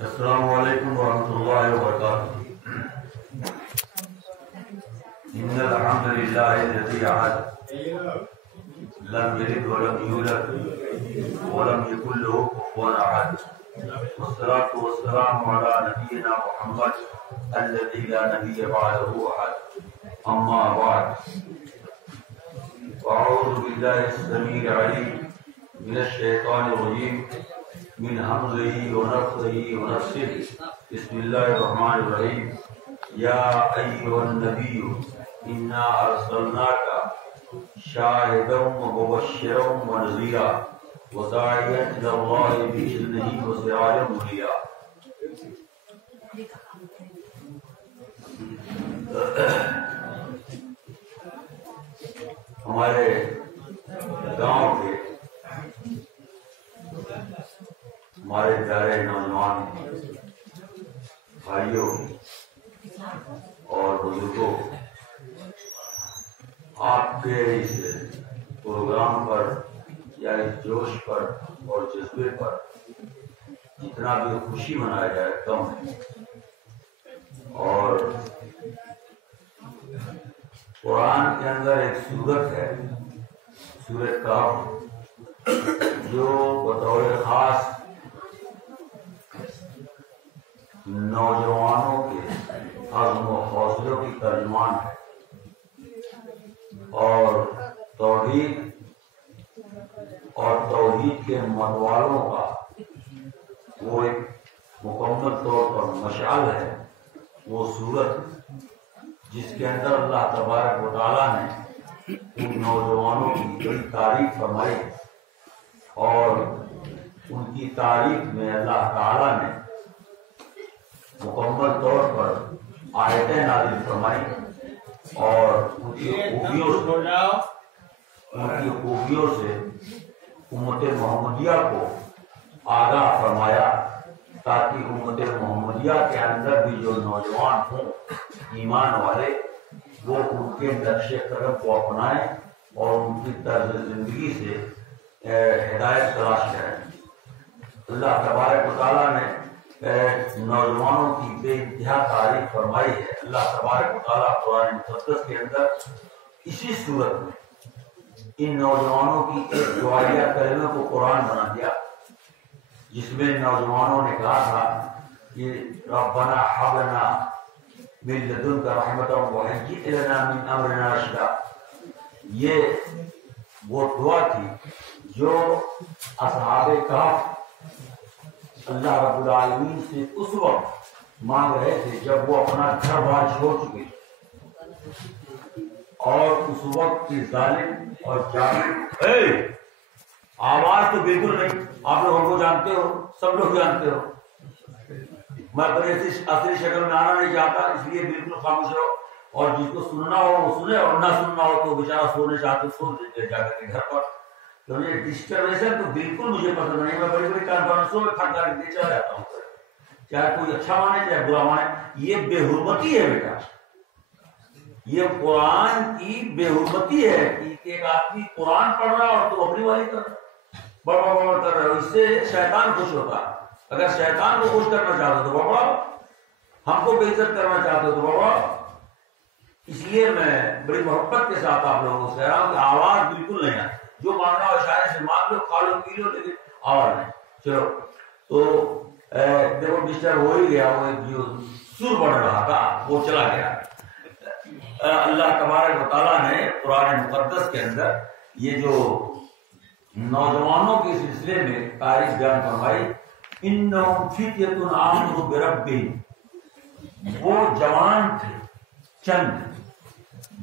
السلام علیکم ورحمۃ اللہ وبرکاتہ. ان الحمد للہ الذی احد لم یلد ولم یولد ولم یکن له کفوا احد والصلاة والسلام علی نبینا محمد الذی لا نبی بعدہ احد. اما بعد فاعوذ باللہ السمیع العلیم من الشیطان الرجیم من حمزه ونفخه ونفسه. بسم الله الرحمن الرحیم. یا ایها النبی انا ارسلناک شاہدا ومبشرا ونذیرا وداعیا الی اللہ باذنہ وسراجا منیرا. ہمارے گاؤں کے ہمارے پیارے نوجوان بھائیوں اور بزرگوں، آپ کے اس پروگرام پر یا اس جوش پر اور جذبے پر جتنا بھی خوشی منایا جائے کم ہے. اور قرآن کے اندر ایک سورت ہے، سورۃ کہف، جو بطور خاص نوجوانوں کے عزم و حوصلوں کی ترجمان ہے، اور توحید کے متوالوں کا وہ ایک مکمل طور پر مشعل ہے. وہ سورت جس کے اندر اللہ تبارک و تعالیٰ نے ان نوجوانوں کی بڑی تعریف فرمائی، اور ان کی تعریف میں اللہ تعالیٰ نے مکمل طور پر آیتیں نازل فرمائی اور ان کی خوبیوں سے امت محمدیہ کو آگاہ فرمایا، تاکہ امت محمدیہ کے اندر بھی جو نوجوان ہوں ایمان والے، وہ ان کے نقش قدم کو اپنائیں اور ان کی طرز زندگی سے ہدایت تلاش کریں. اللہ تبارک و تعالیٰ نے نوجوانوں کی بے انتہا تعریف فرمائی ہے. اللہ تبارک و تعالیٰ قرآن مقدس کے اندر اسی صورت میں ان نوجوانوں کی ایک دعائیہ کلمے کو قرآن بنا دیا، جس میں نوجوانوں نے کہا تھا کہ ربنا ہب لنا من لدنک رحمۃ وہیئ لنا من امرنا رشدا. یہ وہ دعا تھی جو اصحاب کہف اللہ رب العالمین سے اس وقت مانگ رہے تھے جب وہ اپنا گھر بار چھوڑ چکے، اور اس وقت کی ظالم اور جابر آواز تو بالکل نہیں، آپ لوگ ہم کو جانتے ہو، سب لوگ جانتے ہو. میں اپنے اصلی شکل میں آنا نہیں چاہتا، اس لیے بالکل خاموش رہو، اور جس کو سننا ہو وہ سنے، اور نہ سننا ہو تو بیچارہ سونے چاہتے سو جا کر کے گھر پر. تو یہ ڈسٹربیشن تو بالکل مجھے پسند نہیں. میں بڑی بڑی کانفرنسوں میں کھڑ کر کے چلا جاتا ہوں، چاہے کوئی اچھا مانے چاہے برا مانے. یہ بے حرمتی ہے بیٹا، یہ قرآن کی بے حرمتی ہے کہ ایک آدمی قرآن پڑھ رہا اور تو اپنی والی کر رہا، بڑھ کر رہا. اس سے شیطان خوش ہوتا ہے. اگر شیطان کو خوش کرنا چاہتے ہو تو بڑھاؤ، ہم کو بے عزت کرنا چاہتے ہو تو بڑھاؤ. اس لیے میں بڑی محبت کے ساتھ آپ لوگوں سے کہہ رہا ہوں کہ آواز بالکل نہیں آتی. جو مانگنا ہو شاید سے مانگ لو، کھا لو پی لو، لیکن آواز نہیں. چلو تو دیکھو ڈسٹرب ہو ہی گیا، وہ جو سر بڑھ رہا تھا وہ چلا گیا. اللہ تبارک و تعالیٰ نے قرآن مقدس کے اندر یہ جو نوجوانوں کے سلسلے میں تعریف بیان فرمائی، انہم فتیۃ آمنوا بربہم، وہ جوان تھے چند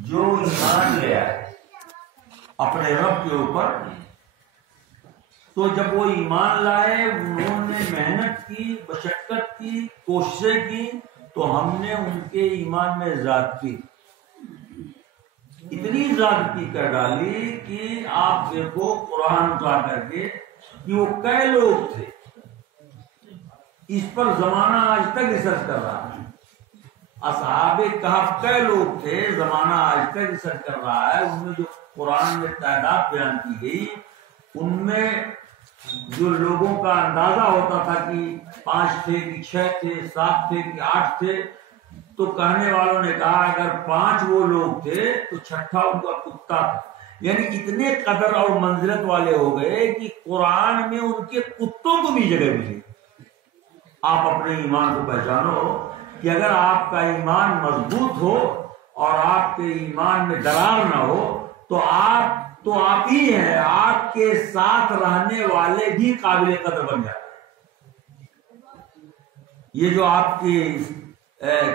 جو ایمان لے آئے اپنے رب کے اوپر. تو جب وہ ایمان لائے، انہوں نے محنت کی، مشقت کی، کوششیں کی، تو ہم نے ان کے ایمان میں زیادتی، اتنی زیادتی کر ڈالی کہ آپ دیکھو قرآن اٹھا کر کے کہ وہ کئی لوگ تھے. اس پر زمانہ آج تک ریسرچ کر رہا ہے. اصحاب کہف کئی لوگ تھے، زمانہ آج تک ریسرچ کر رہا ہے. ان میں جو قرآن میں تعداد بیان کی گئی، ان میں جو لوگوں کا اندازہ ہوتا تھا کہ 5 تھے کہ 6 تھے 7 تھے کہ 8 تھے، تو کہنے والوں نے کہا اگر 5 وہ لوگ تھے تو 6واں ان کا کتا تھا. یعنی اتنے قدر اور منزلت والے ہو گئے کہ قرآن میں ان کے کتوں کو بھی جگہ ملی. آپ اپنے ایمان کو پہچانو کہ اگر آپ کا ایمان مضبوط ہو اور آپ کے ایمان میں درار نہ ہو تو آپ ہی ہیں، آپ کے ساتھ رہنے والے بھی قابل قدر بن جاتے ہیں. یہ جو آپ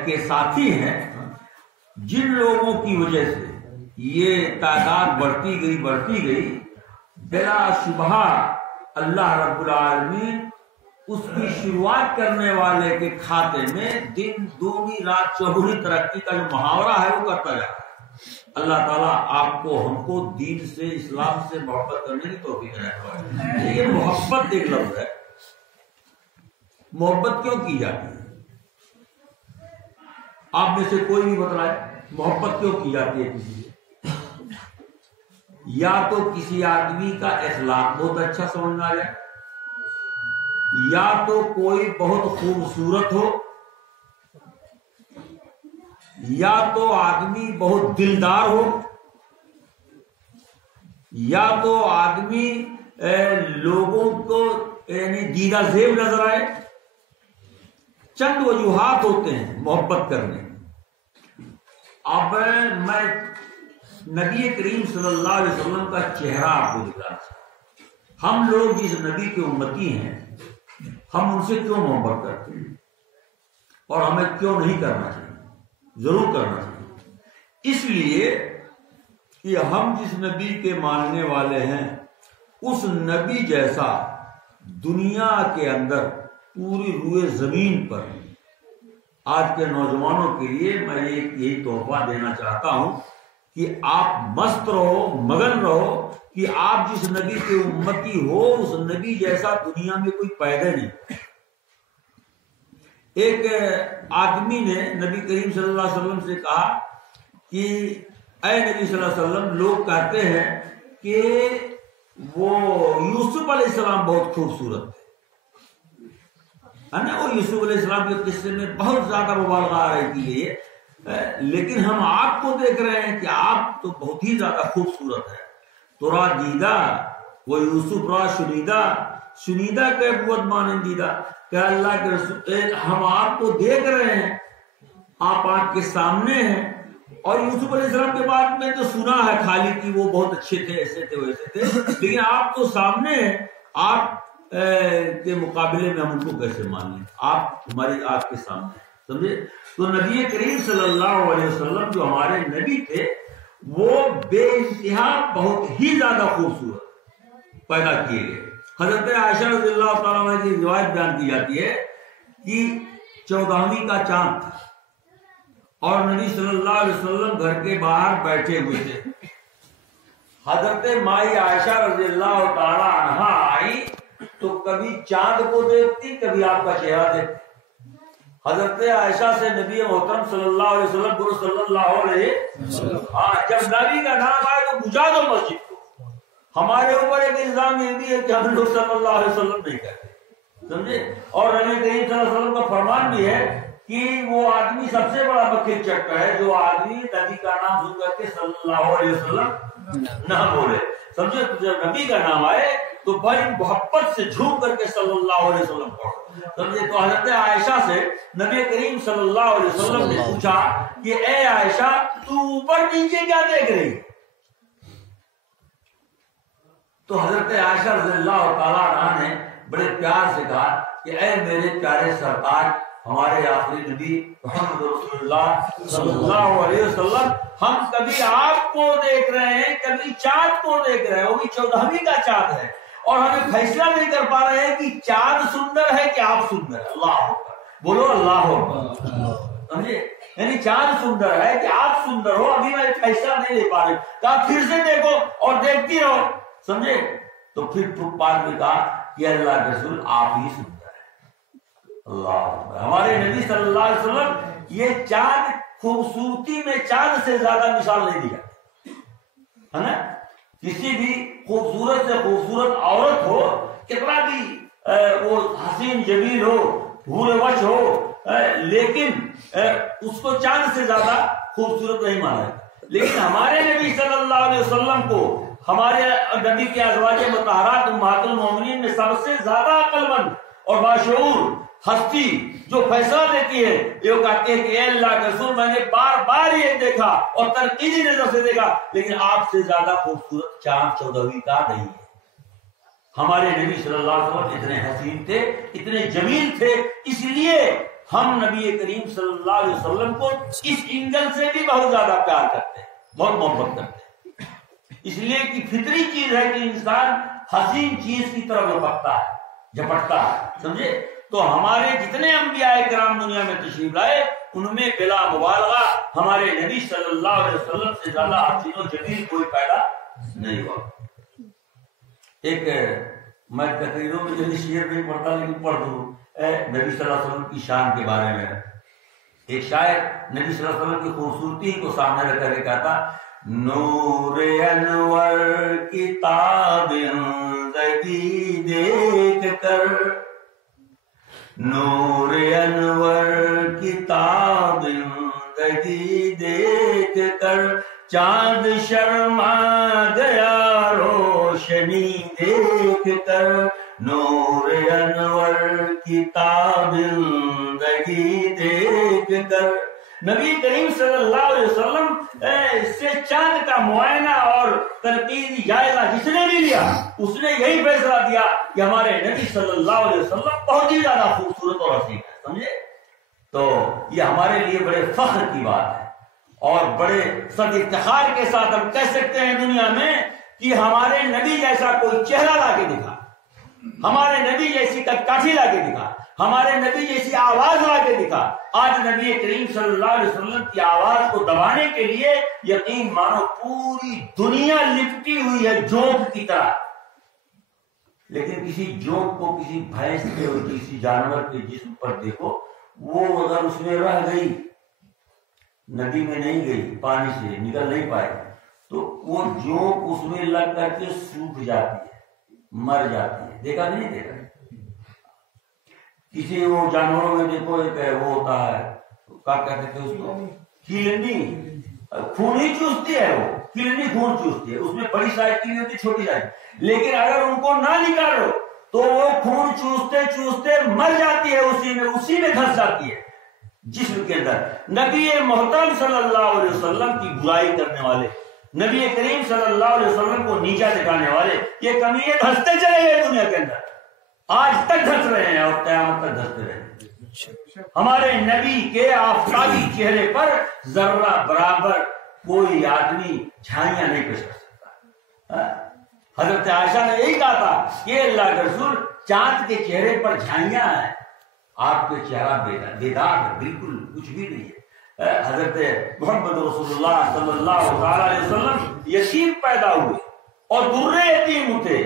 کے ساتھی ہیں، جن لوگوں کی وجہ سے یہ تعداد بڑھتی گئی بلا شبہ اللہ رب العالمین اس کی شروعات کرنے والے کے کھاتے میں دن دگنی رات چوگنی ترقی کا جو محاورہ ہے وہ کرتا جاتا ہے. اللہ تعالیٰ آپ کو ہم کو دین سے اسلام سے محبت کرنے کی توفیق ہے. یہ محبت ایک لفظ ہے. محبت کیوں کی جاتی ہے؟ آپ میں سے کوئی بھی بتلائے محبت کیوں کی جاتی ہے کسی سے؟ یا تو کسی آدمی کا اخلاق بہت اچھا سمجھ میں آ جائے، یا تو کوئی بہت خوبصورت ہو، یا تو آدمی بہت دلدار ہو، یا تو آدمی لوگوں کو یعنی دیدہ زیب نظر آئے. چند وجوہات ہوتے ہیں محبت کرنے. اب میں نبی کریم صلی اللہ علیہ وسلم کا چہرہ آپ کو دکھانا چاہتا ہوں. ہم لوگ جس نبی کے امتی ہیں ہم ان سے کیوں محبت کرتے ہیں اور ہمیں کیوں نہیں کرنا چاہیے؟ ضرور کرنا چاہیے. اس لیے کہ ہم جس نبی کے ماننے والے ہیں اس نبی جیسا دنیا کے اندر پوری روئے زمین پر آج کے نوجوانوں کے لیے میں یہی تحفہ دینا چاہتا ہوں کہ آپ مست رہو، مگن رہو کہ آپ جس نبی کے امتی ہو اس نبی جیسا دنیا میں کوئی پیدا نہیں. ایک آدمی نے نبی کریم صلی اللہ علیہ وسلم سے کہا کہ اے نبی صلی اللہ علیہ وسلم، لوگ کہتے ہیں کہ وہ یوسف علیہ السلام بہت خوبصورت ہے نا. وہ یوسف علیہ السلام کے قصے میں بہت زیادہ مبالغہ آ رہی تھی یہ، لیکن ہم آپ کو دیکھ رہے ہیں کہ آپ تو بہت ہی زیادہ خوبصورت ہے. تو را دیدہ وہ یوسف را شنیدہ کہ بہت مانندیدہ کہ اللہ کے رسول ہم آپ کو دیکھ رہے ہیں، آپ آنکھ کے سامنے ہیں. اور یوسف علیہ السلام کے بارے میں تو سنا ہے خالی کہ وہ بہت اچھے تھے، ایسے تھے ویسے تھے، لیکن آپ تو سامنے ہیں. آپ کے مقابلے میں ہم ان کو کیسے مان لیں؟ آپ ہماری آنکھ کے سامنے، سمجھے؟ تو نبی کریم صلی اللہ علیہ وسلم جو ہمارے نبی تھے وہ بے انتہا بہت ہی زیادہ خوبصورت پیدا کیے گئے. حضرت عائشہ رضی اللہ تعالیٰ عنہ کی روایت بیان کی جاتی ہے کہ 14ویں کا چاند تھا اور نبی صلی اللہ علیہ وسلم گھر کے باہر بیٹھے ہوئے تھے. حضرت مائی عائشہ رضی اللہ تعالیٰ عنہ آئی تو کبھی چاند کو دیکھتی، کبھی آپ کا چہرہ دیکھتی. حضرت عائشہ سے نبی محترم صلی اللہ علیہ وسلم گرو صلی اللہ علیہ وسلم جب نبی کا نام آئے تو بجھا دو مسجد کو. ہمارے اوپر ایک الزام یہ بھی ہے کہ ہم لوگ صلی اللہ علیہ وسلم نہیں کہتے، سمجھے؟ اور نبی کریم صلی اللہ علیہ وسلم کا فرمان بھی ہے کہ وہ آدمی سب سے بڑا بکیل چٹا ہے جو آدمی نبی کا نام سن کر کے صلی اللہ علیہ وسلم نہ بولے. سمجھے؟ جب نبی کا نام آئے تو بڑی محبت سے جھوم کر کے صلی اللہ علیہ وسلم پڑھو. سمجھے؟ تو حضرت عائشہ سے نبی کریم صلی اللہ علیہ وسلم نے پوچھا کہ اے عائشہ تو اوپر نیچے کیا دیکھ رہی؟ تو حضرت عائشہ رضی اللہ تعالیٰ عنہ نے بڑے پیار سے کہا کہ اے میرے پیارے سرتاج ہمارے آخری نبی محمد رسول اللہ صلی اللہ علیہ وسلم، ہم کبھی آپ کو دیکھ رہے ہیں کبھی چاند کو دیکھ رہے ہیں، وہ بھی 14ویں کا چاند ہے، اور ہمیں فیصلہ نہیں کر پا رہے ہیں کہ چاند سندر ہے کہ آپ سندر ہے. اللہ اکبر، بولو اللہ اکبر. سمجھے؟ یعنی چاند سندر ہے کہ آپ سندر ہو، ابھی میں فیصلہ نہیں لے پا رہے. کہا پھر سے دیکھو اور دیکھتی رہو. سمجھے؟ تو پھر بعد میں کہا کہ اللہ کے رسول آپ ہی سندر ہے. اللہ، ہمارے نبی صلی اللہ علیہ وسلم یہ چاند خوبصورتی میں چاند سے زیادہ مثال نہیں دیا ہے نا. کسی بھی خوبصورت سے خوبصورت عورت ہو کتنا بھی وہ حسین جمیل ہو، حور وش ہو، لیکن اس کو چاند سے زیادہ خوبصورت نہیں مانا ہے. لیکن ہمارے نبی صلی اللہ علیہ وسلم کو ہمارے نبی کے ازواج مطہرات امہات المومنین میں سب سے زیادہ عقل مند اور باشعور ہستی جو فیصلہ دیتی ہے، یہ کہتے ہیں کہ اے اللہ کے رسول میں نے بار بار یہ دیکھا اور تنقیدی نظر سے دیکھا، لیکن آپ سے زیادہ خوبصورت چاند چودھویں کا نہیں ہے. ہمارے نبی صلی اللہ علیہ وسلم اتنے حسین تھے، اتنے جمیل تھے، اس لیے ہم نبی کریم صلی اللہ علیہ وسلم کو اس اینگل سے بھی بہت زیادہ پیار کرتے ہیں، بہت محبت کرتے ہیں. اس لیے کہ فطری چیز ہے کہ انسان حسین چیز کی طرف لپکتا ہے، جھپٹتا ہے، سمجھے؟ تو ہمارے جتنے انبیاء کرام دنیا میں تشریف لائے ان میں بلا مبالغہ ہمارے نبی صلی اللہ علیہ وسلم سے زیادہ حسین و جمیل کوئی پیدا نہیں ہوا. ایک میں تقریروں میں جلدی شعر نہیں پڑھتا لیکن پڑھ دوں نبی صلی اللہ علیہ وسلم کی شان کے بارے میں. ایک شاعر نبی صلی اللہ علیہ وسلم کی خوبصورتی کو سامنے رکھ کر کے کہتا، نور انور کتاب زندگی دیکھ کر، نور انور کتاب زندگی دیکھ کر، چاند شرما گیا روشنی دیکھ کر، نور انور کتاب زندگی دیکھ کر. نبی کریم صلی اللہ علیہ وسلم سے چاند کا معائنہ اور تنقیدی جائزہ جس نے بھی لیا اس نے یہی فیصلہ دیا کہ ہمارے نبی صلی اللہ علیہ وسلم بہت ہی زیادہ خوبصورت اور حسین ہے، سمجھے؟ تو یہ ہمارے لیے بڑے فخر کی بات ہے اور بڑے سب افتخار کے ساتھ ہم کہہ سکتے ہیں دنیا میں کہ ہمارے نبی جیسا کوئی چہرہ لا کے دکھا، ہمارے نبی جیسی کاٹھی لا کے دکھا، ہمارے نبی جیسی آواز لا کے دکھا. آج نبی کریم صلی اللہ علیہ وسلم کی آواز کو دبانے کے لیے یقین مانو پوری دنیا لپٹی ہوئی ہے جوک کی طرح، لیکن کسی جوک کو کسی بھینس کے اور کسی جانور کے جسم پر دیکھو، وہ اگر اس میں رہ گئی، ندی میں نہیں گئی، پانی سے نکل نہیں پائے، تو وہ جوک اس میں لگ کر کے سوکھ جاتی ہے، مر جاتی ہے. دیکھا نہیں دیکھا؟ کسی وہ جانوروں میں دیکھو ایک وہ ہوتا ہے، کیا کہتے تھے اس کو، کیلنی، خون ہی چوستی ہے، وہ کیلنی خون چوستی ہے، اس میں بڑی سائز کی ہوتی، چھوٹی سائز، لیکن اگر ان کو نہ نکالو تو وہ خون چوستے چوستے مر جاتی ہے، اسی میں دھس جاتی ہے جسم کے اندر. نبی محترم صلی اللہ علیہ وسلم کی برائی کرنے والے، نبی کریم صلی اللہ علیہ وسلم کو نیچا دکھانے والے یہ کمینے دھستے چلے گئے دنیا کے اندر، آج تک دھس رہے ہیں اور قیامت تک دھستے رہے ہیں. ہمارے نبی کے آفتابی چہرے پر ذرہ برابر کوئی آدمی جھائیاں نہیں پیش کر سکتا. حضرت عائشہ نے یہی کہا تھا کہ اللہ کے رسول چاند کے چہرے پر جھائیاں ہیں، آپ کے چہرہ بیدار ہے، بالکل کچھ بھی نہیں ہے. حضرت محمد رسول اللہ صلی اللہ علیہ وسلم یتیم پیدا ہوئے اور درے یتیم تھے.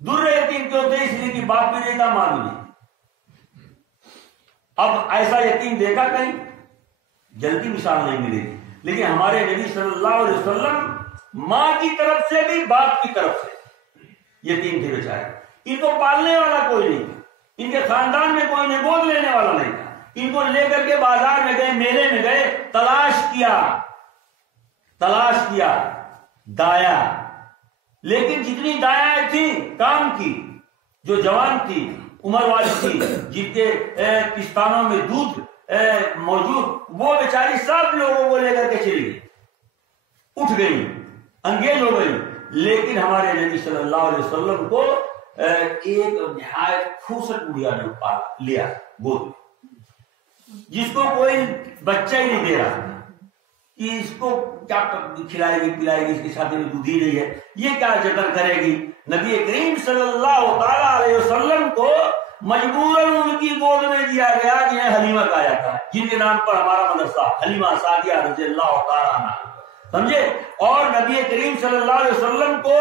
درے یتیم کیوں تھے؟ اس لیے کہ باپ بھی نہیں تھا، ماں بھی نہیں. اب ایسا یتیم دیکھا کہیں؟ جلدی مثال نہیں ملے گی، لیکن ہمارے نبی صلی اللہ علیہ وسلم ماں کی طرف سے بھی باپ کی طرف سے یتیم تھے بیچارے. ان کو پالنے والا کوئی نہیں تھا، ان کے خاندان میں کوئی گود لینے والا نہیں تھا. ان کو لے کر کے بازار میں گئے، میلے میں گئے، تلاش کیا دایا، لیکن جتنی دایائیں تھیں کام کی، جو جوان تھی، عمر والی تھی، جن کے پستانوں میں دودھ موجود، وہ بیچاری سب لوگوں کو لے کر کے چلی گئی، اٹھ گئی، انگیز ہو گئی. لیکن ہمارے نبی صلی اللہ علیہ وسلم کو ایک نہایت خوبصورت بڑھیا نے پالا لیا گود، جس کو کوئی بچہ ہی نہیں دے رہا کہ اس کو کیا کھلائے گی پلائے گی، اس کے ساتھ میں دودھ ہی نہیں ہے، یہ کیا جتن کرے گی. نبی کریم صلی اللہ تعالی علیہ وسلم کو مجبوراً ان کی گود میں دیا گیا جنہیں حلیمہ کہا جاتا ہے، جن کے نام پر ہمارا مدرسہ حلیمہ سعدیہ رضی اللہ تعالی عنہ، سمجھے. اور نبی کریم صلی اللہ علیہ وسلم کو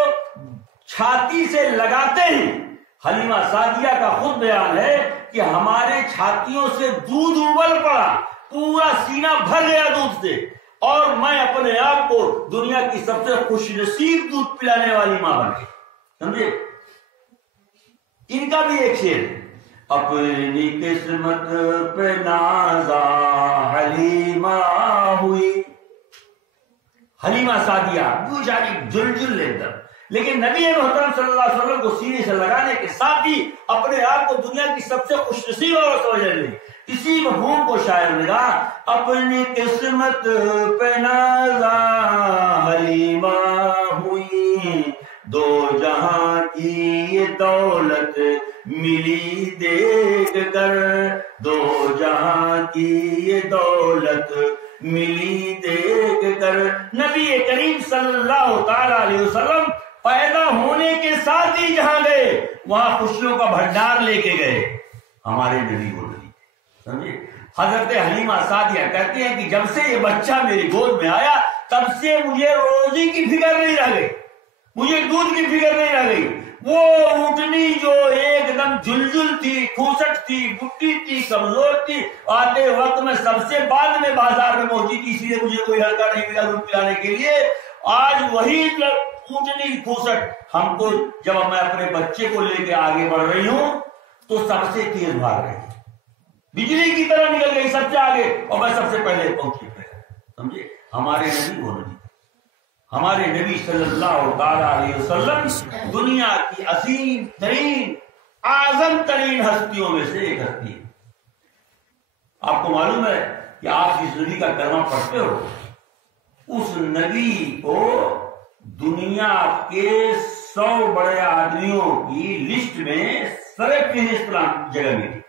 چھاتی سے لگاتے ہی حلیمہ سعدیہ کا خود بیان ہے کہ ہمارے چھاتیوں سے دودھ ابل پڑا، پورا سینہ بھر گیا دودھ سے، اور میں اپنے آپ کو دنیا کی سب سے خوش نصیب دودھ پلانے والی ماں بن گئی، سمجھے. ان کا بھی ایک شعر، اپنی قسمت پہ نازا حلیمہ ہوئی، حلیمہ سعدیہ بیچاری جل لے کر، لیکن نبی محترم صلی اللہ علیہ وسلم کو سینے سے لگانے کے ساتھ ہی اپنے آپ کو دنیا کی سب سے خوش نصیب اور سمجھنے لگی۔ اسی مفہوم کو شاعر نے کہا، اپنی قسمت پہ نازا حلیمہ ہوئی، دو جہاں کی یہ دولت ملی دیکھ کر، دو جہاں کی یہ دولت ملی دیکھ کر۔ نبی کریم صلی اللہ تعالی علیہ وسلم پیدا ہونے کے ساتھ ہی جہاں گئے وہاں خوشیوں کا بھنڈار لے کے گئے۔ ہمارے نبی وہ نبی سمجھے۔ حضرت حلیمہ سعدیہ کہتی ہیں کہ جب سے یہ بچہ میری گود میں آیا تب سے مجھے روزی کی فکر نہیں رہ گئی، مجھے دودھ کی فکر نہیں رہ گئی۔ وہ اونٹنی جو ایک دم جل تھی، کھوسٹ تھی، بڈھی تھی، کمزور تھی، آتے وقت میں سب سے بعد میں بازار میں پہنچی تھی، اسی لیے مجھے کوئی ہلکا نہیں ملا دودھ پلانے کے لیے۔ آج وہی اونٹنی کھوسٹ ہم کو، جب میں اپنے بچے کو لے کے آگے بڑھ رہی ہوں تو سب سے تیز بھاگ رہی ہے، بجلی کی طرح نکل گئی سب سے آگے اور میں سب سے پہلے پہنچی۔ سمجھے، ہمارے نبی وہ نبی، ہمارے نبی صلی اللہ تعالی علیہ وسلم دنیا کی عظیم ترین اعظم ترین ہستیوں میں سے ایک ہستی ہے۔ آپ کو معلوم ہے کہ آپ جس نبی کا کلمہ پڑھتے ہو اس نبی کو دنیا کے 100 بڑے آدمیوں کی لسٹ میں سر-فہرست جگہ ملی،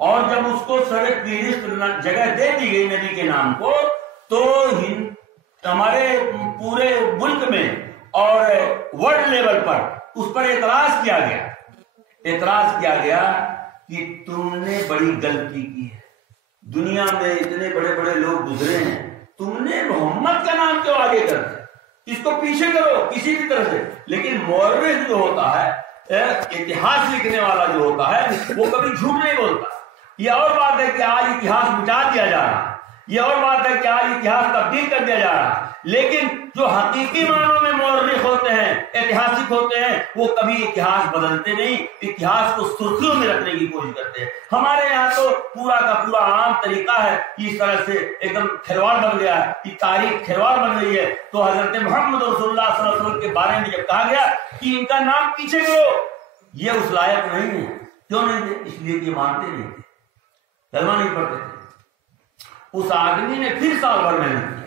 اور جب اس کو سر-فہرست جگہ دے دی گئی نبی کے نام کو تو ہمارے پورے ملک میں اور ورلڈ لیول پر اس پر اعتراض کیا گیا کہ تم نے بڑی غلطی کی ہے، دنیا میں اتنے بڑے بڑے لوگ گزرے ہیں، تم نے محمد کا نام کیوں آگے کر دیا، اس کو پیچھے کرو کسی بھی طرح سے۔ لیکن مورخ جو ہوتا ہے، اتہاس لکھنے والا جو ہوتا ہے، وہ کبھی جھوٹ نہیں بولتا۔ یہ اور بات ہے کہ آج اتہاس مٹا دیا جا رہا، یہ اور بات ہے کہ آج اتہاس تبدیل کر دیا جا رہا، لیکن جو حقیقی معنوں میں مورخ ہوتے ہیں، ایتہاسک ہوتے ہیں، وہ کبھی اتہاس بدلتے نہیں، اتہاس کو سرخیوں میں رکھنے کی کوشش کرتے ہیں۔ ہمارے یہاں تو پورا کا پورا عام طریقہ ہے، اس طرح سے ایک دم کھلواڑ بن گیا ہے، یہ تاریخ کھلواڑ بن گئی ہے۔ تو حضرت محمد رسول اللہ صلی اللہ علیہ وسلم کے بارے میں جب کہا گیا کہ ان کا نام پیچھے کرو، یہ اس لائق نہیں ہے۔ کیوں نہیں تھے؟ اس لیے کہ مانتے نہیں تھے، کلمہ نہیں پڑھتے تھے۔ اس آدمی نے پھر سال بھر محنت کی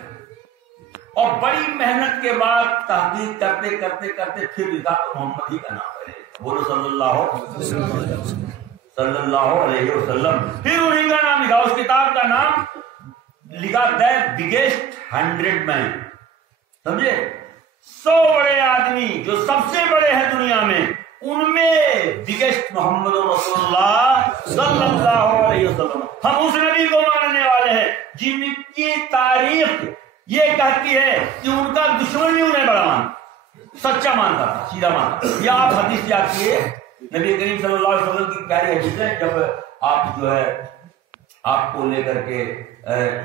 اور بڑی محنت کے بعد تحقیق کرتے کرتے کرتے پھر لکھا محمد ہی کا نام ہے، بولو صلی اللہ علیہ وسلم۔ پھر انہیں کا نام لکھا، اس کتاب کا نام لکھا دی بگیسٹ 100 مین، سمجھے، 100 بڑے آدمی جو سب سے بڑے ہیں دنیا میں، ان میں بگیسٹ محمد رسول اللہ صلی اللہ علیہ وسلم۔ ہم اس نبی کو ماننے والے ہیں جن کی تاریخ یہ کہتی ہے کہ ان کا دشمن بھی انہیں بڑا مانتا، سچا مانتا تھا، سیدھا مانتا۔ یا آپ حدیث یاد کیے، نبی کریم صلی اللہ علیہ وسلم کی پیاری حدیث ہے، جب آپ جو ہے آپ کو لے کر کے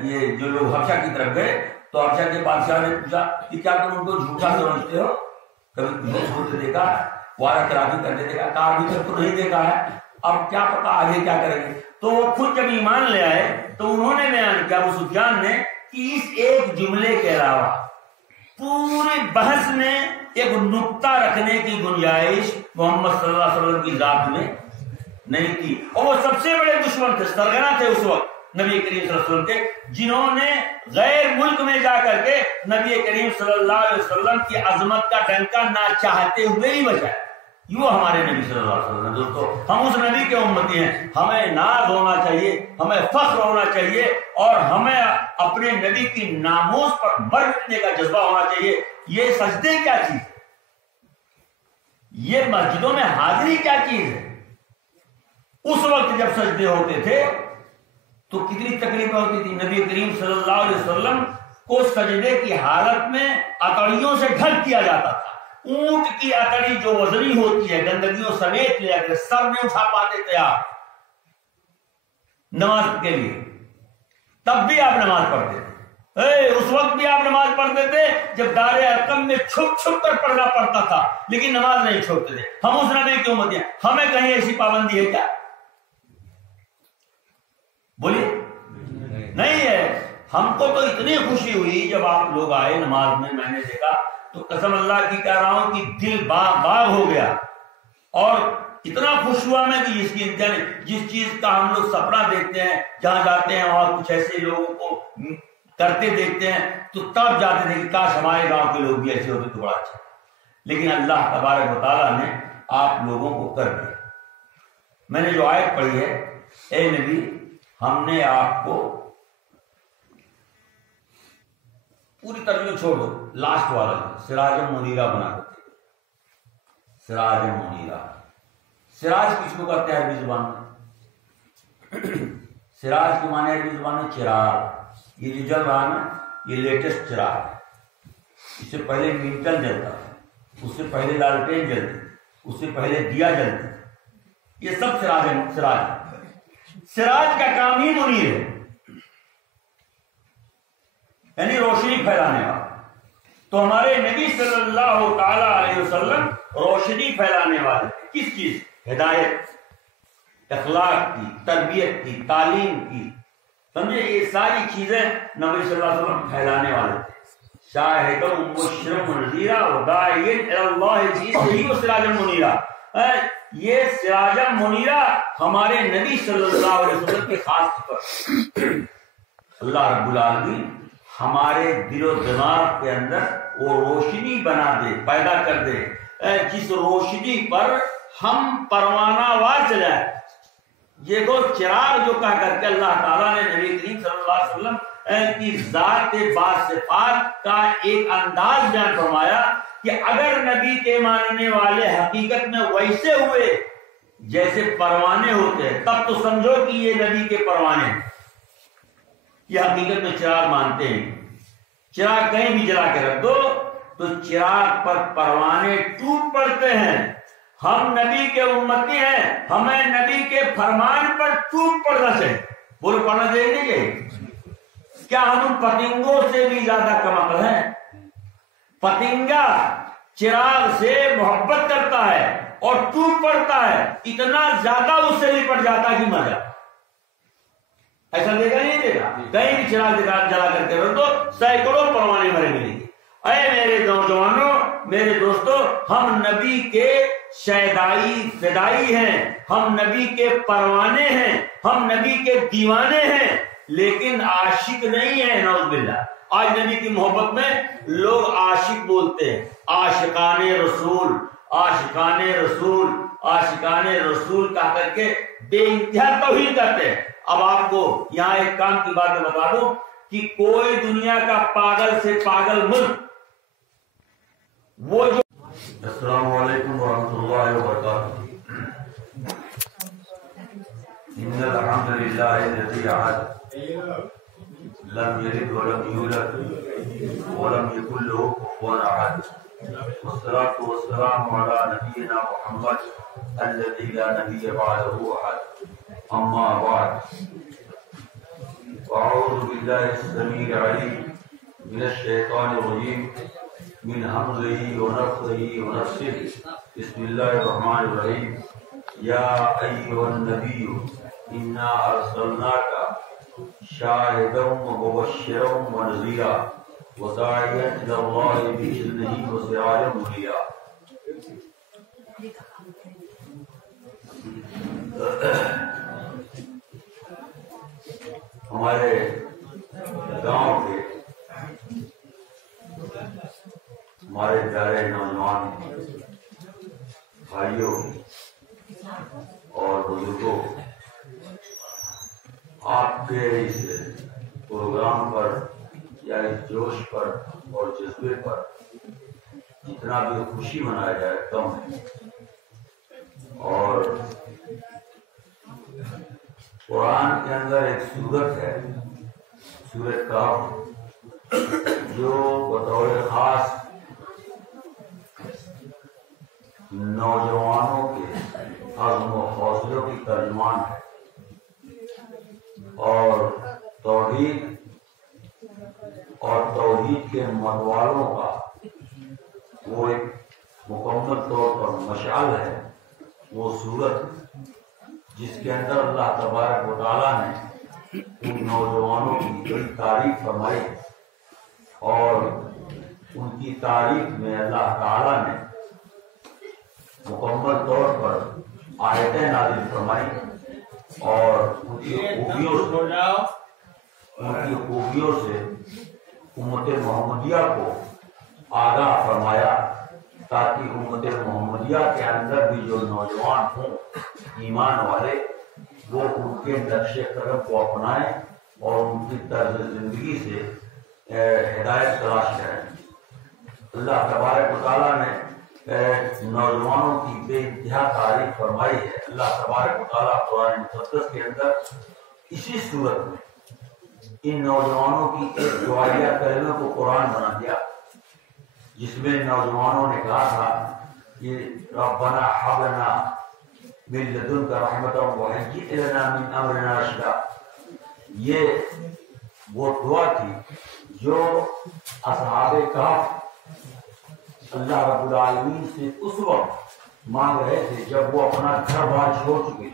یہ جو لوگ حبشہ کی طرف گئے تو حبشہ کے بادشاہ نے پوچھا کہ کیا تم ان کو جھوٹا سمجھتے ہو، کبھی جھوٹ بولتے دیکھا، وعدہ خلافی کرتے دیکھا؟ کہا ابھی تک تو نہیں دیکھا ہے، اب کیا پتا آگے کیا کریں گے۔ تو وہ خود جب ایمان لے آئے تو انہوں نے بیان کیا، ابو سفیان نے، کہ اس ایک جملے کے علاوہ پوری بحث میں ایک نقطہ رکھنے کی گنجائش محمد صلی اللہ علیہ وسلم کی ذات میں نہیں تھی۔ اور وہ سب سے بڑے دشمن تھے، سرگنا تھے اس وقت نبی کریم صلی اللہ علیہ وسلم کے، جنہوں نے غیر ملک میں جا کر کے نبی کریم صلی اللہ علیہ وسلم کی عظمت کا ڈنکا نہ چاہتے ہوئے ہی بجایا۔ وہ ہمارے نبی صلی اللہ علیہ وسلم۔ دوستو، ہم اس نبی کے امتی ہیں، ہمیں ناز ہونا چاہیے، ہمیں فخر ہونا چاہیے، اور ہمیں اپنے نبی کی ناموس پر مر مٹنے کا جذبہ ہونا چاہیے۔ یہ سجدے کیا چیز ہے، یہ مسجدوں میں حاضری کیا چیز ہے؟ اس وقت جب سجدے ہوتے تھے تو کتنی تکلیفیں ہوتی تھی۔ نبی کریم صلی اللہ علیہ وسلم کو سجدے کی حالت میں اتڑیوں سے ڈھک کیا جاتا تھا۔ اونٹ کی اتڑی جو وزنی ہوتی ہے، گندگیوں سمیت لے کر سر نہیں اٹھا پاتے تھے آپ نماز کے لیے، تب بھی آپ نماز پڑھتے تھے۔ اس وقت بھی آپ نماز پڑھتے تھے جب دار ارقم میں چھپ چھپ کر پڑھنا پڑتا تھا، لیکن نماز نہیں چھوڑتے تھے. ہم اس نبی کی امت ہیں، ہمیں کہیں ایسی پابندی ہے کیا؟ بولیے نہیں ہے. ہم کو تو اتنی خوشی ہوئی جب آپ لوگ آئے نماز میں، میں نے دیکھا تو قسم اللہ کی کہہ رہا ہوں کہ دل باغ باغ ہو گیا، اور اتنا خوش ہوا میں کہ جس کی جس چیز کا ہم لوگ سپنا دیکھتے ہیں، جہاں جاتے ہیں وہاں کچھ ایسے لوگوں کو کرتے دیکھتے ہیں تو تب جاتے تھے کہ کاش ہمارے گاؤں کے لوگ بھی ایسے ہوتے تو بڑا اچھا. لیکن اللہ تبارک و تعالیٰ نے آپ لوگوں کو کر دیا. میں نے جو آیت پڑھی ہے، اے نبی ہم نے آپ کو، پوری ترجمہ چھوڑ دو، لاسٹ والا سراج منیرہ بنا دیتے. سراج منیرہ، سراج کس کو کہتے ہیں عربی زبان میں؟ سراج کے معنی عربی زبان میں چراغ. یہ جو جل رہا ہے نا، یہ لیٹسٹ چراغ ہے. اس سے پہلے مینٹل جلتا تھا، اس سے پہلے لالٹین جلتی، اس سے پہلے دیا جلتی. یہ سب سراج ہے. سراج کا کام ہی منیر ہے، یعنی روشنی پھیلانے والا. تو ہمارے نبی صلی اللہ تعالی علیہ وسلم روشنی پھیلانے والے. کس چیز؟ ہدایت، اخلاق کی، تربیت کی، تعلیم کی، سمجھے؟ یہ ساری چیزیں نبی صلی اللہ علیہ وسلم پھیلانے والے تھے. شاہداً مبشراً ونذیراً وداعیاً الی اللہ بإذنہ وسراجاً منیرا. یہ سراجاً منیرا ہمارے نبی صلی اللہ علیہ وسلم کے خاص پر اللہ رب العالمین ہمارے دل و دماغ کے اندر وہ روشنی بنا دے، پیدا کر دے، جس روشنی پر ہم پروانہ وار چلائے. یہ دو چراغ جو کہہ کر کے اللہ تعالیٰ نے نبی کریم صلی اللہ علیہ وسلم کی ذات باصفات کا ایک انداز بیان فرمایا کہ اگر نبی کے ماننے والے حقیقت میں ویسے ہوئے جیسے پروانے ہوتے ہیں، تب تو سمجھو کہ یہ نبی کے پروانے ہیں. یہ حقیقت میں چراغ مانتے ہیں. چراغ کہیں بھی جلا کے رکھ دو تو چراغ پر پروانے ٹوٹ پڑتے ہیں. ہم نبی کے امتی ہیں، ہمیں نبی کے فرمان پر ٹوٹ پڑنا چاہیے. بولو پڑھنا چاہیے نہیں کہ کیا ہم پتنگوں سے بھی زیادہ کم عقل ہیں؟ پتنگا چراغ سے محبت کرتا ہے اور ٹوٹ پڑتا ہے، اتنا زیادہ اس سے لپٹ جاتا ہے کہ مر جاتا. ایسا دیکھا نہیں دیکھا؟ کہیں بھی چراغ جلا کر کے رکھ دو، سینکڑوں پروانے مرے ملیں گے. اے میرے نوجوانوں، میرے دوستوں، ہم نبی کے شیدائی فدائی ہیں، ہم نبی کے پروانے ہیں، ہم نبی کے دیوانے ہیں، لیکن عاشق نہیں ہیں. نعوذ باللہ. آج نبی کی محبت میں لوگ عاشق بولتے ہیں، عاشقان رسول، عاشقان رسول، عاشقان رسول کہہ کر کے بے انتہا توہین کرتے ہیں. اب آپ کو یہاں ایک کام کی بات میں بتا دوں کہ کوئی دنیا کا پاگل سے پاگل ملک وہ جو. السلام علیکم ورحمۃ اللہ وبرکاتہ. ان الحمد للہ الذی لم یلد ولم یولد ولم یکن له کفوا احد والصلاة والسلام علی نبینا محمد الذی لا نبی بعدہ احد. اما بعد اعوذ باللہ السمیع العلیم من الشیطان الرجیم من حمزه ونفخه ونفسه. بسم اللہ الرحمن الرحیم. یا ایھا النبی انا ارسلناک شاہدا ومبشرا ونذیرا وداعیا الی اللہ بإذنہ وسراجا منیرا. ہمارے گاؤں کے ہمارے پیارے نوجوان بھائیوں اور بزرگوں، آپ کے اس پروگرام پر یا اس جوش پر اور جذبے پر جتنا بھی خوشی منایا جائے کم ہے. اور قرآن کے اندر ایک سورت ہے، سورۃ کہف، جو بطور خاص نوجوانوں کے عزم و حوصلوں کی ترجمان ہے. اور توحید کے متوالوں کا وہ ایک مکمل طور پر مشعل ہے، وہ صورت جس کے اندر اللہ تبارک و تعالیٰ نے ان نوجوانوں کی بڑی تعریف فرمائی، اور ان کی تعریف میں اللہ تعالیٰ نے مکمل طور پر آیتیں نازل فرمائی اور ان کی خوبیوں سے امت محمدیہ کو آگاہ فرمایا، تاکہ امت محمدیہ کے اندر بھی جو نوجوان ہوں ایمان والے، وہ ان کے نقش قدم کو اپنائیں اور ان کی طرز زندگی سے ہدایت تلاش کریں۔ اللہ تبارک و تعالیٰ نے نوجوانوں کی بے انتہا تعریف فرمائی ہے۔ اللہ تبارک و تعالیٰ قرآن مقدس کے اندر اسی صورت میں ان نوجوانوں کی ایک دعائیہ کلمے کو قرآن بنا دیا، جس میں نوجوانوں نے کہا تھا کہ ربنا ہب لنا من لدنک رحمۃ وہیئ لنا من امرنا رشدا۔ یہ وہ دعا تھی جو اصحاب کہف اللہ رب العالمین سے اس وقت مانگ رہے تھے جب وہ اپنا گھر بار چھوڑ چکے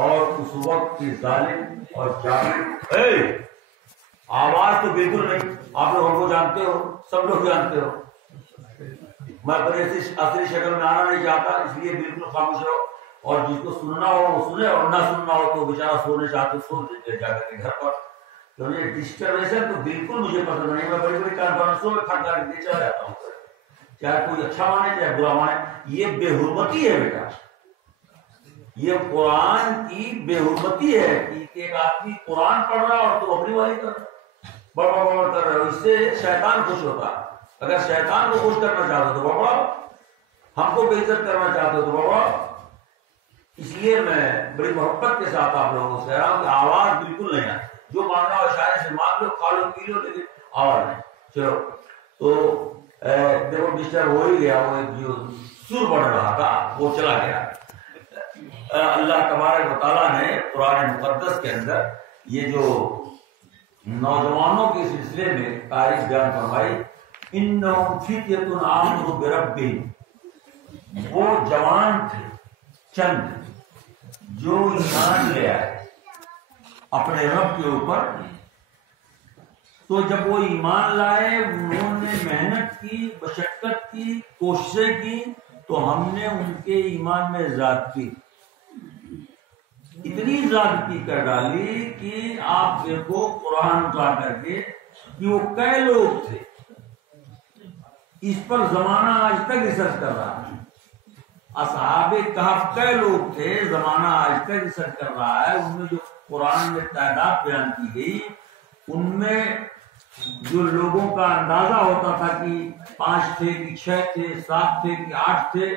اور اس وقت کی ظالم اور جابر آواز تو بالکل نہیں، آپ لوگ ہم کو جانتے ہو، سب لوگ جانتے ہو، میں اپنے اصلی شکل میں آنا نہیں چاہتا، اس لیے بالکل خاموش رہو، اور جس کو سننا ہو وہ سنے اور نہ سننا ہو تو بیچارہ سونے چاہتے سو جا کر کے گھر پر۔ تو یہ ڈسٹربیشن تو بالکل مجھے پسند نہیں، میں بڑی بڑی کانفرنسوں میں کھڑ کر کے چلا جاتا ہوں، چاہے کوئی اچھا مانے چاہے برا مانے۔ یہ بے حرمتی ہے بیٹا، یہ قرآن کی بے حرمتی ہے کہ ایک آدمی قرآن پڑھ رہا اور تو اپنی والی کر رہا، بڑھ کر رہے ہو، اس سے شیطان خوش ہوتا ہے۔ اگر شیطان کو خوش کرنا چاہتے تو بڑھاؤ، ہم کو بے عزت کرنا چاہتے تو بڑھاؤ۔ اس لیے میں بڑی محبت کے ساتھ آپ لوگوں سے کہہ رہا ہوں کہ آواز بالکل نہیں آئے، جو مانگنا ہو شاعر سے مانگ لو، کھا لو پی لو، لیکن آواز نہیں۔ چلو تو دیکھو ڈسٹرب ہو ہی گیا، وہ جو سر بڑھ رہا تھا وہ چلا گیا۔ اللہ تبارک و تعالیٰ نے قرآن مقدس کے اندر یہ جو نوجوانوں کے سلسلے میں تعریف بیان فرمائی، انہم فتیۃ آمنوا بربہم، وہ جوان تھے چند جو ایمان لے آئے اپنے رب کے اوپر۔ تو جب وہ ایمان لائے، انہوں نے محنت کی، مشقت کی، کوششیں کی، تو ہم نے ان کے ایمان میں زیادتی، اتنی زیادتی کر ڈالی کہ آپ دیکھو قرآن اتار کر کے کہ وہ کئی لوگ تھے، اس پر زمانہ آج تک ریسرچ کر رہا ہے۔ اصحاب کہف کئی لوگ تھے، زمانہ آج تک ریسرچ کر رہا ہے۔ ان میں جو قرآن میں تعداد بیان کی گئی، ان میں جو لوگوں کا اندازہ ہوتا تھا کہ 5 تھے کہ 6 تھے، 7 تھے کہ 8 تھے،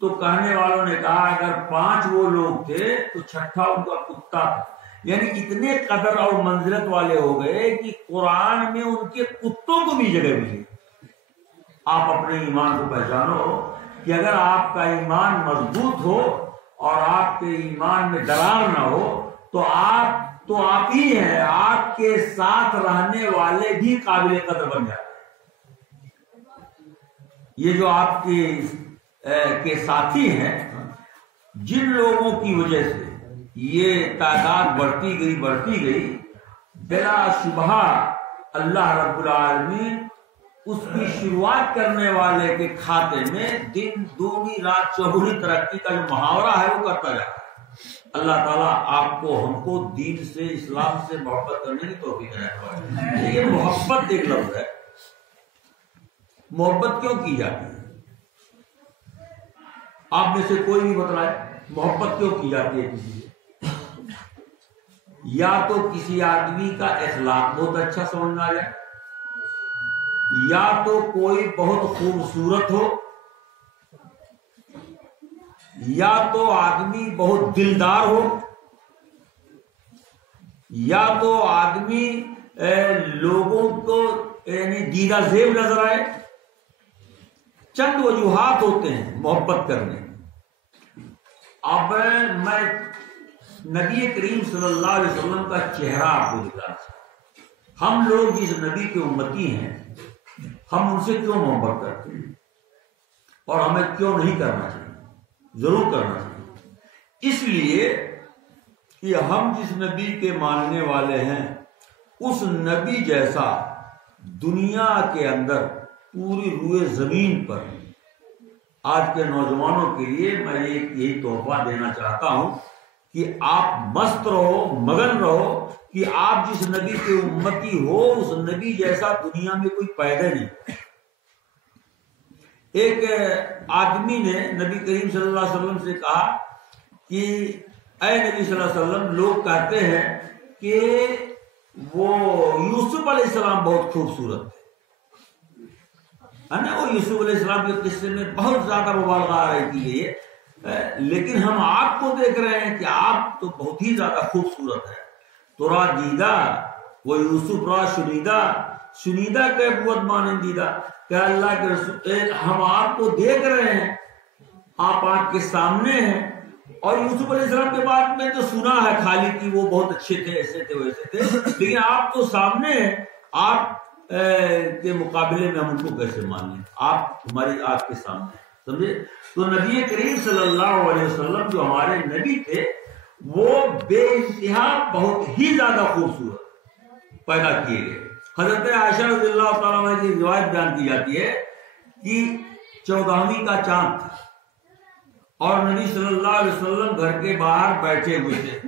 تو کہنے والوں نے کہا اگر 5 وہ لوگ تھے تو 6واں ان کا کتا تھا۔ یعنی اتنے قدر اور منزلت والے ہو گئے کہ قرآن میں ان کے کتوں کو بھی جگہ ملی۔ آپ اپنے ایمان کو پہچانو کہ اگر آپ کا ایمان مضبوط ہو اور آپ کے ایمان میں درار نہ ہو تو آپ ہی ہیں، آپ کے ساتھ رہنے والے بھی قابل قدر بن جاتے ہیں۔ یہ جو آپ کے ساتھی ہیں، جن لوگوں کی وجہ سے یہ تعداد بڑھتی گئی، بلا شبہ اللہ رب العالمین اس کی شروعات کرنے والے کے کھاتے میں دن دگنی رات چوگنی ترقی کا جو محاورہ ہے وہ کرتا جاتا ہے۔ اللہ تعالیٰ آپ کو ہم کو دین سے، اسلام سے محبت کرنے کی توفیق دے۔ یہ محبت ایک لفظ ہے، محبت کیوں کی جاتی ہے؟ آپ میں سے کوئی بھی بتلائے محبت کیوں کی جاتی ہے کسی سے؟ یا تو کسی آدمی کا اخلاق بہت اچھا سمجھ میں آ جائے، یا تو کوئی بہت خوبصورت ہو، یا تو آدمی بہت دلدار ہو، یا تو آدمی لوگوں کو یعنی دیدہ زیب نظر آئے۔ چند وجوہات ہوتے ہیں محبت کرنے۔ اب میں نبی کریم صلی اللہ علیہ وسلم کا چہرہ آپ کو دکھانا چاہتا ہوں۔ ہم لوگ جس نبی کے امتی ہیں ہم ان سے کیوں محبت کرتے ہیں اور ہمیں کیوں نہیں کرنا چاہیے؟ ضرور کرنا چاہیے، اس لیے کہ ہم جس نبی کے ماننے والے ہیں اس نبی جیسا دنیا کے اندر پوری روئے زمین پر آج کے نوجوانوں کے لیے میں یہی تحفہ دینا چاہتا ہوں کہ آپ مست رہو، مگن رہو کہ آپ جس نبی کے امتی ہو اس نبی جیسا دنیا میں کوئی پیدا نہیں۔ ایک آدمی نے نبی کریم صلی اللہ علیہ وسلم سے کہا کہ اے نبی صلی اللہ علیہ وسلم، لوگ کہتے ہیں کہ وہ یوسف علیہ السلام بہت خوبصورت ہے نا، وہ یوسف علیہ السلام کے قصے میں بہت زیادہ مبالغہ آ رہی تھی یہ، لیکن ہم آپ کو دیکھ رہے ہیں کہ آپ تو بہت ہی زیادہ خوبصورت ہے، تورا دیدہ وہ یوسف را شنیدہ کے بود مانندیدہ، کہ اللہ کے رسول ہم آپ کو دیکھ رہے ہیں، آپ آنکھ کے سامنے ہیں، اور یوسف علیہ السلام کے بعد میں تو سنا ہے خالی کہ وہ بہت اچھے تھے، ایسے تھے ویسے تھے، لیکن آپ تو سامنے ہیں، آپ کے مقابلے میں ہم ان کو کیسے مانیں؟ آپ ہماری آنکھ کے سامنے ہیں، سمجھے؟ تو نبی کریم صلی اللہ علیہ وسلم جو ہمارے نبی تھے وہ بے انتہا بہت ہی زیادہ خوبصورت پیدا کیے گئے۔ حضرت عائشہ رضی اللہ تعالیٰ عنہ کی روایت بیان کی جاتی ہے کہ 14ویں کا چاند تھا اور نبی صلی اللہ علیہ وسلم گھر کے باہر بیٹھے ہوئے تھے،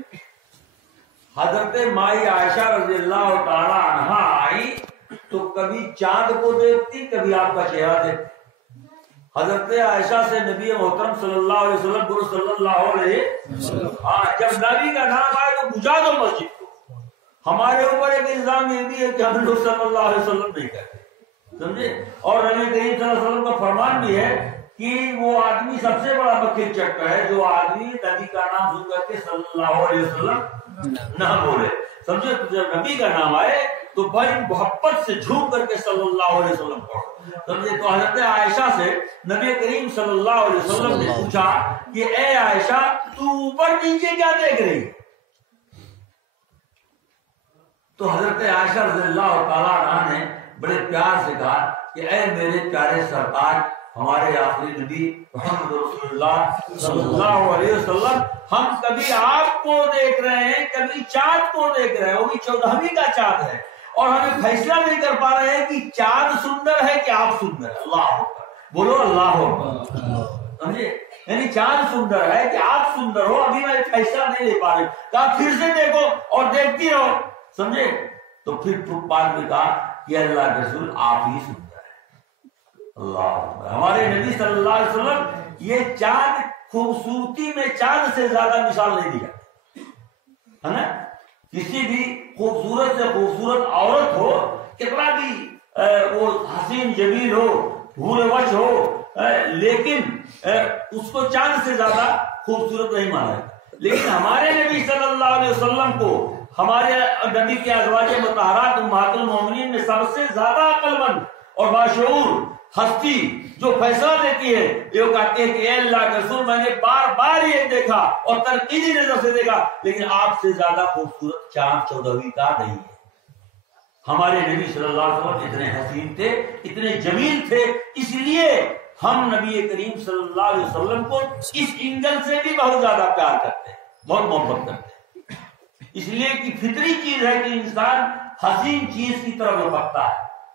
حضرت مائی عائشہ رضی اللہ تعالیٰ عنہ آئی تو کبھی چاند کو دیکھتی، کبھی آپ کا چہرہ دیکھتی۔ حضرت عائشہ سے نبی محترم صلی اللہ علیہ وسلم گرو صلی اللہ علیہ وسلم جب نبی کا نام آئے تو بجھا دو مسجد کو۔ ہمارے اوپر ایک الزام یہ بھی ہے کہ ہم لوگ صلی اللہ علیہ وسلم نہیں کہتے، سمجھے؟ اور نبی کریم صلی اللہ علیہ وسلم کا فرمان بھی ہے کہ وہ آدمی سب سے بڑا بکیر چکا ہے جو آدمی نبی کا نام سن کر کے صلی اللہ علیہ وسلم نہ بولے، سمجھے؟ تو جب نبی کا نام آئے تو بڑی محبت سے جھوم کر کے صلی اللہ علیہ وسلم پڑھو، سمجھے؟ تو حضرت عائشہ سے نبی کریم صلی اللہ علیہ وسلم نے پوچھا کہ اے عائشہ تو اوپر نیچے کیا دیکھ رہی؟ تو حضرت عائشہ رضی اللہ تعالیٰ عنہ نے بڑے پیار سے کہا کہ اے میرے پیارے سرکار، ہمارے آخری نبی محمد رسول اللہ صلی اللہ علیہ وسلم، ہم کبھی آپ کو دیکھ رہے ہیں، کبھی چاند کو دیکھ رہے ہیں، وہ بھی 14ویں کا چاند ہے، اور ہمیں فیصلہ نہیں کر پا رہے ہیں کہ چاند سندر ہے کہ آپ سندر ہے۔ اللہ اکبر، بولو اللہ اکبر، سمجھے؟ یعنی چاند سندر ہے کہ آپ سندر ہو، ابھی میں فیصلہ نہیں لے پا رہے، کہا پھر سے دیکھو اور دیکھتی رہو، سمجھے؟ تو پھر بعد میں کہا کہ اللہ کے رسول آپ ہی سندر ہے۔ اللہ، ہمارے نبی صلی اللہ علیہ وسلم یہ چاند خوبصورتی میں چاند سے زیادہ مثال نہیں دیا ہے نا۔ کسی بھی خوبصورت سے خوبصورت عورت ہو، کتنا بھی وہ حسین جمیل ہو، حور وجہ ہو، لیکن اس کو چاند سے زیادہ خوبصورت نہیں مانا ہے۔ لیکن ہمارے نبی صلی اللہ علیہ وسلم کو ہمارے نبی کے ازواج مطہرات امہات المومنین میں سب سے زیادہ عقل مند اور باشعور ہستی جو فیصلہ دیتی ہے، یہ کہتے ہیں کہ اے اللہ کے رسول، میں نے بار بار یہ دیکھا اور تنقیدی نظر سے دیکھا، لیکن آپ سے زیادہ خوبصورت چاند 14ویں کا نہیں ہے۔ ہمارے نبی صلی اللہ علیہ وسلم اتنے حسین تھے، اتنے جمیل تھے، اس لیے ہم نبی کریم صلی اللہ علیہ وسلم کو اس اینگل سے بھی بہت زیادہ پیار کرتے ہیں، بہت محبت کرتے ہیں، اس لیے کہ فطری چیز ہے کہ انسان حسین چیز کی طرف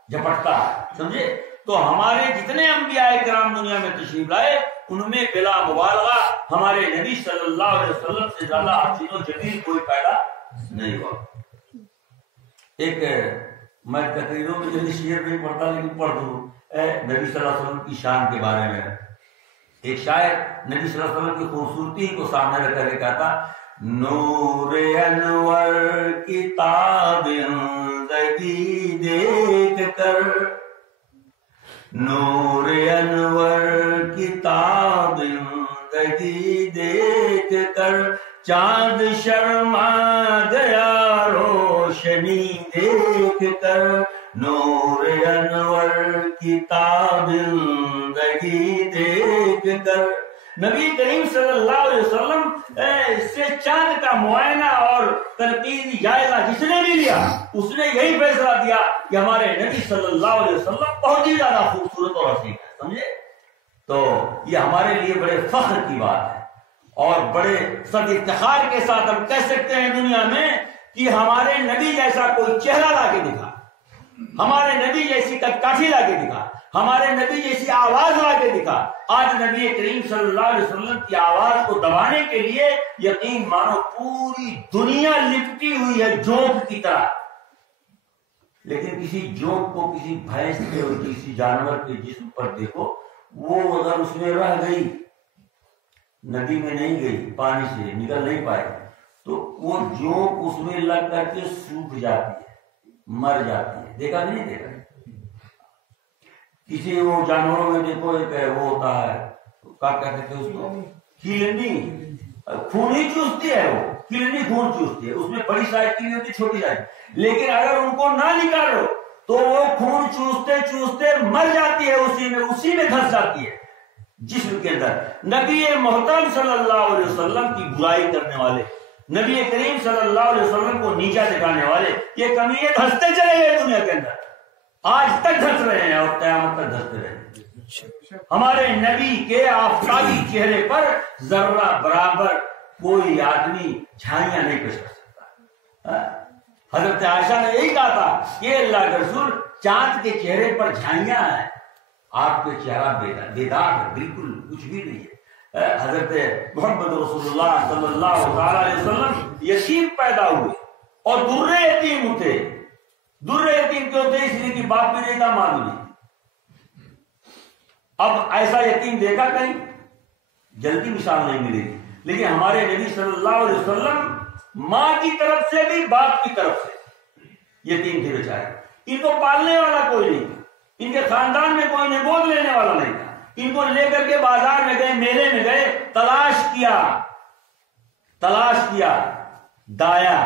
جھپٹتا ہے، سمجھے؟ تو ہمارے جتنے انبیاء کرام دنیا میں تشریف لائے ان میں بلا مبالغہ ہمارے نبی صلی اللہ علیہ وسلم سے زیادہ حسین و جمیل کوئی پیدا نہیں ہوا۔ ایک میں تقریروں میں جو شعر نہیں پڑھتا لیکن پڑھ دوں، نبی صلی اللہ علیہ وسلم کی شان کے بارے میں ایک شاعر نبی صلی اللہ علیہ وسلم کی خوبصورتی کو سامنے رکھ کر کے کہتا، نور انور کی تابندگی دیکھ کر، نور انور کی تابندگی دیکھ کر، چاند شرما گیا روشنی دیکھ کر، نور انور کی تابندگی دیکھ کر، نبی کریم صلی اللہ علیہ وسلم سے چاند کا معائنہ اور تنقیدی جائزہ جس نے بھی لیا اس نے یہی فیصلہ دیا کہ ہمارے نبی صلی اللہ علیہ وسلم بہت ہی زیادہ خوبصورت اور حسین ہے. سمجھے؟ تو یہ ہمارے لیے بڑے فخر کی بات ہے اور بڑے سب افتخار کے ساتھ ہم کہہ سکتے ہیں دنیا میں کہ ہمارے نبی جیسا کوئی چہرہ لا کے دکھا, ہمارے نبی جیسی کٹکاٹھی لا کے دکھا, ہمارے نبی جیسی آواز لا کے دکھا. آج نبی کریم صلی اللہ علیہ وسلم کی آواز کو دبانے کے لیے یقین مانو پوری دنیا لپٹی ہوئی ہے جوک کی طرح, لیکن کسی جوک کو کسی بھینس کے اور کسی جانور کے جسم پر دیکھو, وہ اگر اس میں رہ گئی, ندی میں نہیں گئی, پانی سے نکل نہیں پائے, تو وہ جوک اس میں لگ کر کے سوکھ جاتی ہے, مر جاتی ہے. دیکھا نہیں دیکھا؟ کسی وہ جانوروں میں دیکھو ایک وہ ہوتا ہے, کیا کہتے ہیں اس کو, کیلنی, خون ہی چوستی ہے, وہ کیلنی خون چوستی ہے, اس میں بڑی سائز کی نہیں ہوتی, چھوٹی سائز, لیکن اگر ان کو نہ نکالو تو وہ خون چوستے چوستے مر جاتی ہے, اسی میں دھس جاتی ہے جسم کے اندر. نبی محترم صلی اللہ علیہ وسلم کی برائی کرنے والے, نبی کریم صلی اللہ علیہ وسلم کو نیچا دکھانے والے یہ کمینے دھستے چلے گئے دنیا کے اندر, آج تک دھس رہے ہیں اور قیامت تک دھستے رہے ہیں. ہمارے نبی کے آفتابی چہرے پر ذرہ برابر کوئی آدمی جھائیاں نہیں پیش کر سکتا. حضرت عائشہ نے یہی کہا تھا کہ اللہ کے رسول چاند کے چہرے پر جھائیاں ہیں, آپ کے چہرہ بیدار ہے, بالکل کچھ بھی نہیں ہے. حضرت محمد رسول اللہ صلی اللہ علیہ وسلم یتیم پیدا ہوئے اور در یتیم تھے. در یتیم کیوں تھے؟ اس لیے کہ باپ بھی نہیں تھا, ماں بھی نہیں. اب ایسا یتیم دیکھا کہیں؟ جلدی مثال نہیں ملے گی, لیکن ہمارے نبی صلی اللہ علیہ وسلم ماں کی طرف سے بھی باپ کی طرف سے یتیم تھے بیچارے. ان کو پالنے والا کوئی نہیں تھا, ان کے خاندان میں کوئی نے گود لینے والا نہیں تھا. ان کو لے کر کے بازار میں گئے, میلے میں گئے, تلاش کیا دایا,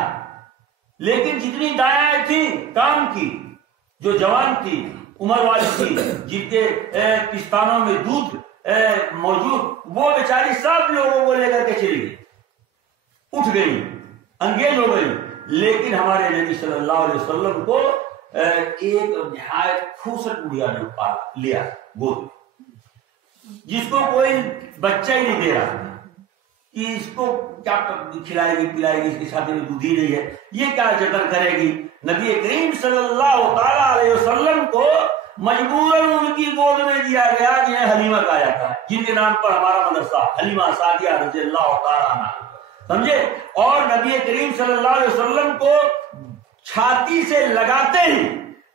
لیکن جتنی دایاں تھیں کام کی, جو جوان تھی, عمر والی تھی, جن کے پستانوں میں دودھ موجود, وہ بیچاری سب لوگوں کو لے کر کے چلی گئی, اٹھ گئی, انگیز ہو گئی. لیکن ہمارے نبی صلی اللہ علیہ وسلم کو ایک نہایت خوبصورت بڑھیا نے پالا لیا گود, جس کو کوئی بچہ ہی نہیں دے رہا کہ اس کو کیا کھلائے گی پلائے گی, اس کے ساتھ میں دودھ ہی نہیں ہے, یہ کیا جتن کرے گی. نبی کریم صلی اللہ تعالی علیہ وسلم کو مجبوراً ان کی گود میں دیا گیا جنہیں حلیمہ کہا جاتا ہے, جن کے نام پر ہمارا مدرسہ حلیمہ سعدیہ رضی اللہ تعالی عنہا, سمجھے. اور نبی کریم صلی اللہ علیہ وسلم کو چھاتی سے لگاتے ہی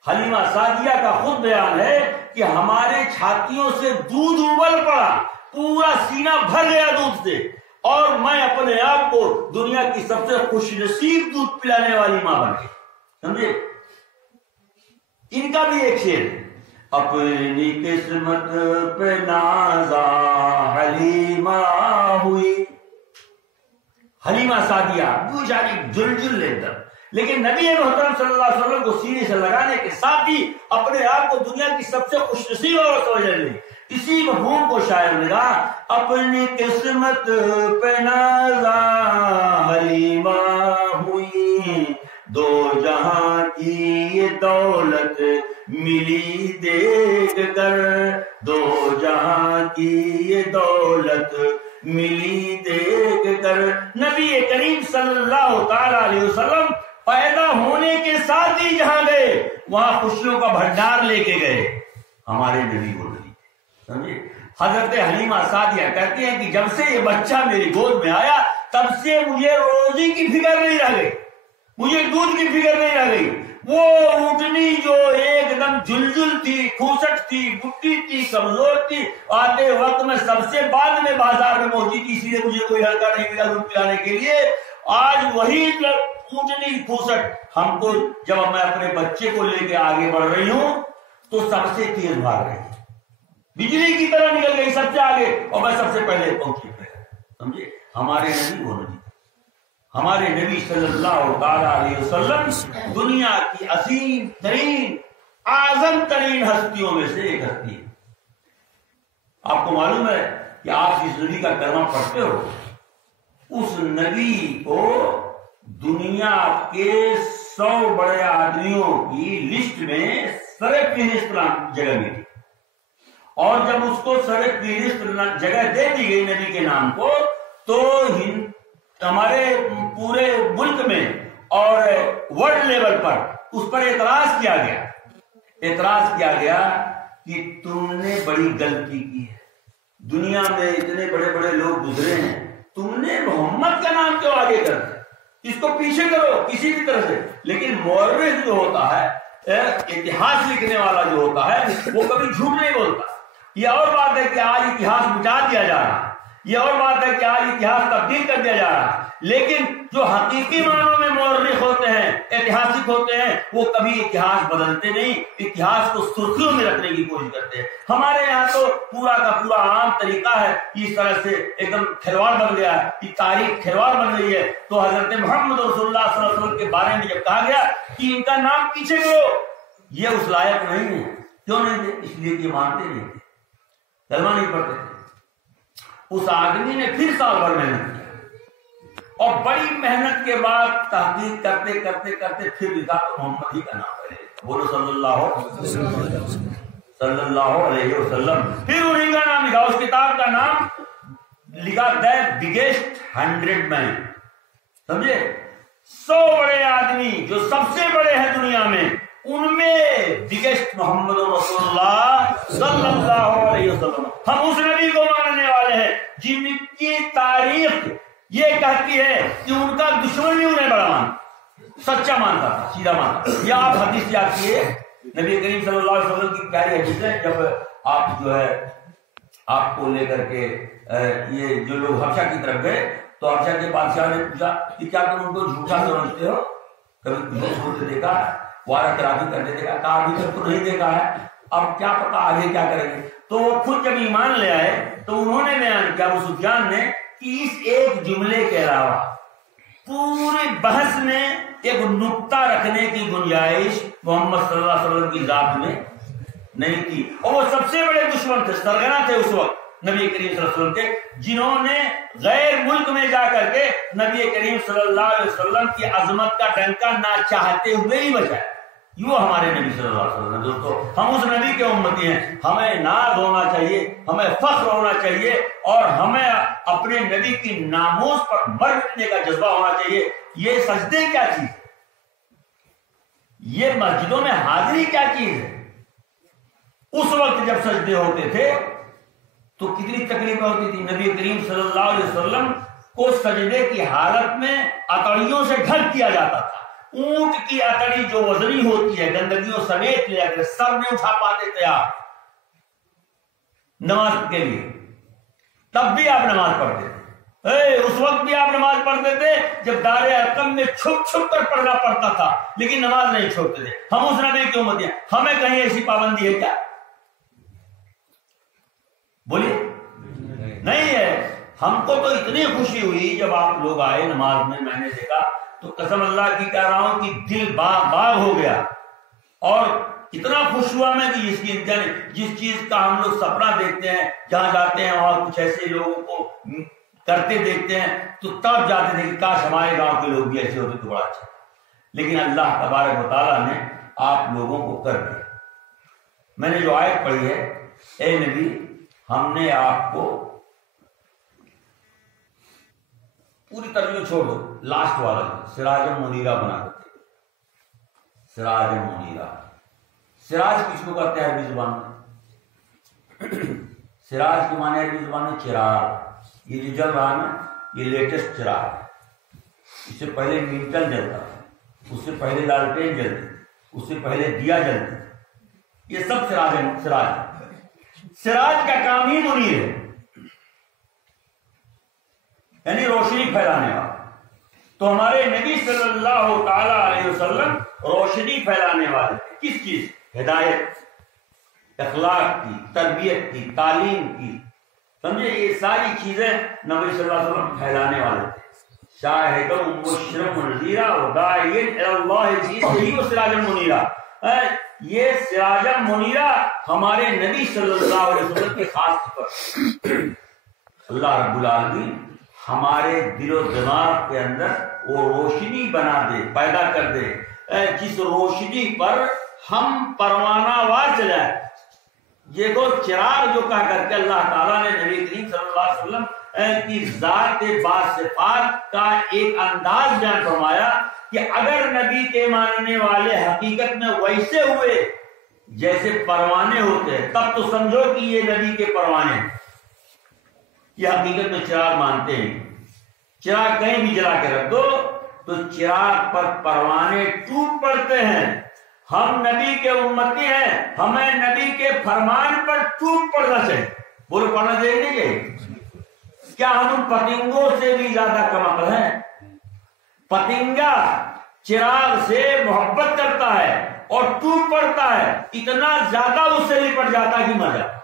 حلیمہ سعدیہ کا خود بیان ہے کہ ہمارے چھاتیوں سے دودھ ابل پڑا, پورا سینہ بھر گیا دودھ سے, اور میں اپنے آپ کو دنیا کی سب سے خوش نصیب دودھ پلانے والی ماں بن گئی. سمجھے. ان کا بھی ایک شعر, اپنی قسمت پہ نازا حلیمہ ہوئی, حلیمہ سعدیہ بیچاری جل لے کر, لیکن نبی محترم صلی اللہ علیہ وسلم کو سینے سے لگانے کے ساتھ ہی اپنے آپ کو دنیا کی سب سے خوش نصیب اور سمجھ لی. اسی مفہوم کو شاعر نے کہا, اپنی قسمت پہ نازا حلیمہ ہوئی, دو جہاں کی یہ دولت ملی دیکھ کر, دو جہاں کی یہ دولت ملی دیکھ کر. نبی کریم صلی اللہ تعالی علیہ وسلم پیدا ہونے کے ساتھ ہی جہاں گئے وہاں خوشیوں کا بھنڈار لے کے گئے. ہمارے نبی کو نہیں, سمجھے. حضرت حلیمہ سعدیہ کہتی ہیں کہ جب سے یہ بچہ میری گود میں آیا تب سے مجھے روزی کی فکر نہیں رہ گئی, مجھے دودھ کی فکر نہیں رہ گئی. وہ اونٹنی جو ایک دم جلجل تھی, کھوسٹ تھی, بڈھی تھی, کمزور تھی, آتے وقت میں سب سے بعد میں بازار میں پہنچی تھی, اسی لیے مجھے کوئی ہلکا نہیں ملا دودھ پلانے کے لیے. آج وہی اونٹنی کھوسٹ ہم کو, جب میں اپنے بچے کو لے کے آگے بڑھ رہی ہوں تو سب سے تیز بھاگ رہی ہے, بجلی کی طرح نکل گئی سب سے آگے, اور میں سب سے پہلے پہنچی. سمجھے. ہمارے نبی وہ نہیں, ہمارے نبی صلی اللہ تعالی علیہ وسلم دنیا کی عظیم ترین اعظم ترین ہستیوں میں سے ایک ہستی ہے. آپ کو معلوم ہے کہ آپ جس نبی کا کلمہ پڑھتے ہو اس نبی کو دنیا کے 100 بڑے آدمیوں کی لسٹ میں سر فہرست جگہ ملی، اور جب اس کو سر فہرست جگہ دے دی گئی نبی کے نام کو، تو ہمارے پورے ملک میں اور ورلڈ لیول پر اس پر اعتراض کیا گیا کہ تم نے بڑی غلطی کی ہے، دنیا میں اتنے بڑے بڑے لوگ گزرے ہیں، تم نے محمد کا نام کیوں آگے کر دیا؟ اس کو پیچھے کرو کسی بھی طرح سے۔ لیکن مورخ جو ہوتا ہے، اتہاس لکھنے والا جو ہوتا ہے، وہ کبھی جھوٹ نہیں بولتا۔ یہ اور بات ہے کہ آج اتہاس مٹا دیا جا رہا ہے، یہ اور بات ہے کہ آج اتہاس تبدیل کر دیا جا رہا ہے، لیکن جو حقیقی معنوں میں مورخ ہوتے ہیں، اتہاسک ہوتے ہیں، وہ کبھی اتہاس بدلتے نہیں، اتہاس کو سرخیوں میں رکھنے کی کوشش کرتے ہیں۔ ہمارے یہاں تو پورا کا پورا عام طریقہ ہے، اس طرح سے ایک دم کھلواڑ بن گیا ہے، یہ تاریخ کھلواڑ بن گئی ہے۔ تو حضرت محمد رسول اللہ صلی اللہ علیہ وسلم کے بارے میں جب کہا گیا کہ ان کا نام پیچھے کرو، یہ اس لائق نہیں ہے۔ کیوں نہیں تھے؟ اس لیے کہ مانتے نہیں تھے، کلمہ نہیں پڑھتے تھے۔ اس آدمی نے پھر سال بھر محنت کی، اور بڑی محنت کے بعد تحقیق کرتے کرتے کرتے پھر لکھا تو محمد ہی کا نام ہے۔ بولو صلی اللہ علیہ وسلم۔ پھر انہیں کا نام لکھا، اس کتاب کا نام لکھا دی بگیسٹ 100 مین۔ سمجھے؟ 100 بڑے آدمی جو سب سے بڑے ہیں دنیا میں، ان میں بگیسٹ محمد رسول اللہ صلی اللہ علیہ وسلم۔ ہم اس نبی کو ماننے والے ہیں جن کی تاریخ یہ کہتی ہے کہ ان کا دشمن بھی انہیں بڑا مانتا، سچا مانتا تھا، سیدھا مانتا۔ یہ آپ حدیث یاد کیے، نبی کریم صلی اللہ علیہ وسلم کی پیاری حدیث ہے، جب آپ جو ہے آپ کو لے کر کے یہ جو لوگ حبشہ کی طرف گئے تو حبشہ کے بادشاہ نے پوچھا کہ کیا تم ان کو جھوٹا سمجھتے ہو؟ کبھی جھوٹ بولتے دیکھا ہے، وعدہ خلافی کرتے دیکھا؟ کہا ابھی تک تو نہیں دیکھا ہے، اب کیا پتا آگے کیا کریں گے۔ تو وہ خود جب ایمان لے آئے تو انہوں نے بیان کیا، ابو سفیان نے، کہ اس ایک جملے کے علاوہ پوری بحث میں ایک نقطہ رکھنے کی گنجائش محمد صلی اللہ علیہ وسلم کی ذات میں نہیں تھی۔ اور وہ سب سے بڑے دشمن تھے، سرگنا تھے اس وقت نبی کریم صلی اللہ علیہ وسلم کے، جنہوں نے غیر ملک میں جا کر کے نبی کریم صلی اللہ علیہ وسلم کی عظمت کا ڈنکا نہ چاہتے ہوئے ہی بجایا۔ وہ ہمارے نبی صلی اللہ علیہ وسلم۔ دوستو، ہم اس نبی کے امتی ہیں، ہمیں ناز ہونا چاہیے، ہمیں فخر ہونا چاہیے، اور ہمیں اپنے نبی کی ناموس پر مر مٹنے کا جذبہ ہونا چاہیے۔ یہ سجدے کیا چیز ہے؟ یہ مسجدوں میں حاضری کیا چیز ہے؟ اس وقت جب سجدے ہوتے تھے تو کتنی تکلیفیں ہوتی تھی۔ نبی کریم صلی اللہ علیہ وسلم کو سجدے کی حالت میں اتڑیوں سے ڈھک کیا جاتا تھا۔ اونٹ کی اتڑی جو وزنی ہوتی ہے، گندگیوں سمیت لے کر سر نہیں اٹھا پاتے تھے آپ نماز کے لیے، تب بھی آپ نماز پڑھتے تھے۔ اس وقت بھی آپ نماز پڑھتے تھے جب دار ارقم میں چھپ چھپ کر پڑھنا پڑتا تھا، لیکن نماز نہیں چھوڑتے تھے۔ ہم اس نبی کی امت ہیں، ہمیں کہیں ایسی پابندی ہے کیا؟ بولیے، نہیں ہے۔ ہم کو تو اتنی خوشی ہوئی جب آپ لوگ آئے نماز میں، میں نے دیکھا تو قسم اللہ کی کہہ رہا ہوں کہ دل باغ باغ ہو گیا، اور اتنا خوش ہوا میں کہ جس چیز کا ہم لوگ سپنا دیکھتے ہیں، جہاں جاتے ہیں اور کچھ ایسے لوگوں کو کرتے دیکھتے ہیں تو تب جاتے تھے کہ کاش ہمارے گاؤں کے لوگ بھی ایسے ہوتے تو بڑا اچھا۔ لیکن اللہ تبارک و تعالیٰ نے آپ لوگوں کو کر دیا۔ میں نے جو آیت پڑھی ہے، اے نبی ہم نے آپ کو، پوری ترجمہ چھوڑ دو، لاسٹ والا سراج منیرہ بنا دیتے۔ سراج منیرہ، سراج کس کو کہتے ہیں عربی زبان میں؟ سراج کے معنی عربی زبان میں چراغ۔ یہ جو جل رہا ہے نا، یہ لیٹسٹ چراغ ہے۔ اس سے پہلے مینٹل جلتا تھا، اس سے پہلے لالٹین جلتی، اس سے پہلے دیا جلتی، یہ سب سراج ہے۔ سراج کا کام ہی منیر ہے، یعنی روشنی پھیلانے والا۔ تو ہمارے نبی صلی اللہ تعالی علیہ وسلم روشنی پھیلانے والے تھے۔ کس چیز؟ ہدایت، اخلاق کی، تربیت کی، تعلیم کی، سمجھے؟ یہ ساری چیزیں نبی صلی اللہ علیہ وسلم پھیلانے والے تھے۔ شاہد مبشرا ونذیرا وداعیا الی اللہ باذنہ وسراجا منیرا۔ یہ سراج منیرہ ہمارے نبی صلی اللہ علیہ وسلم کے خاص پر اللہ رب العالمین ہمارے دل و دماغ کے اندر وہ روشنی بنا دے، پیدا کر دے، جس روشنی پر ہم پروانہ وار چلائیں۔ یہ وہ چراغ جو کہہ کر کے اللہ تعالیٰ نے نبی کریم صلی اللہ علیہ وسلم کی ذات باصفات کا ایک انداز بیان فرمایا کہ اگر نبی کے ماننے والے حقیقت میں ویسے ہوئے جیسے پروانے ہوتے ہیں، تب تو سمجھو کہ یہ نبی کے پروانے ہیں، یہ حقیقت میں چراغ مانتے ہیں۔ چراغ کہیں بھی جلا کے رکھ دو تو چراغ پر پروانے ٹوٹ پڑتے ہیں۔ ہم نبی کے امتی ہیں، ہمیں نبی کے فرمان پر ٹوٹ پڑنا چاہیے۔ بولو پڑھنا چاہیے نہیں چاہیے؟ کیا ہم ان پتنگوں سے بھی زیادہ کم عقل ہیں؟ پتنگا چراغ سے محبت کرتا ہے اور ٹوٹ پڑتا ہے، اتنا زیادہ اس سے بھی پڑ جاتا کہ مر جاتا۔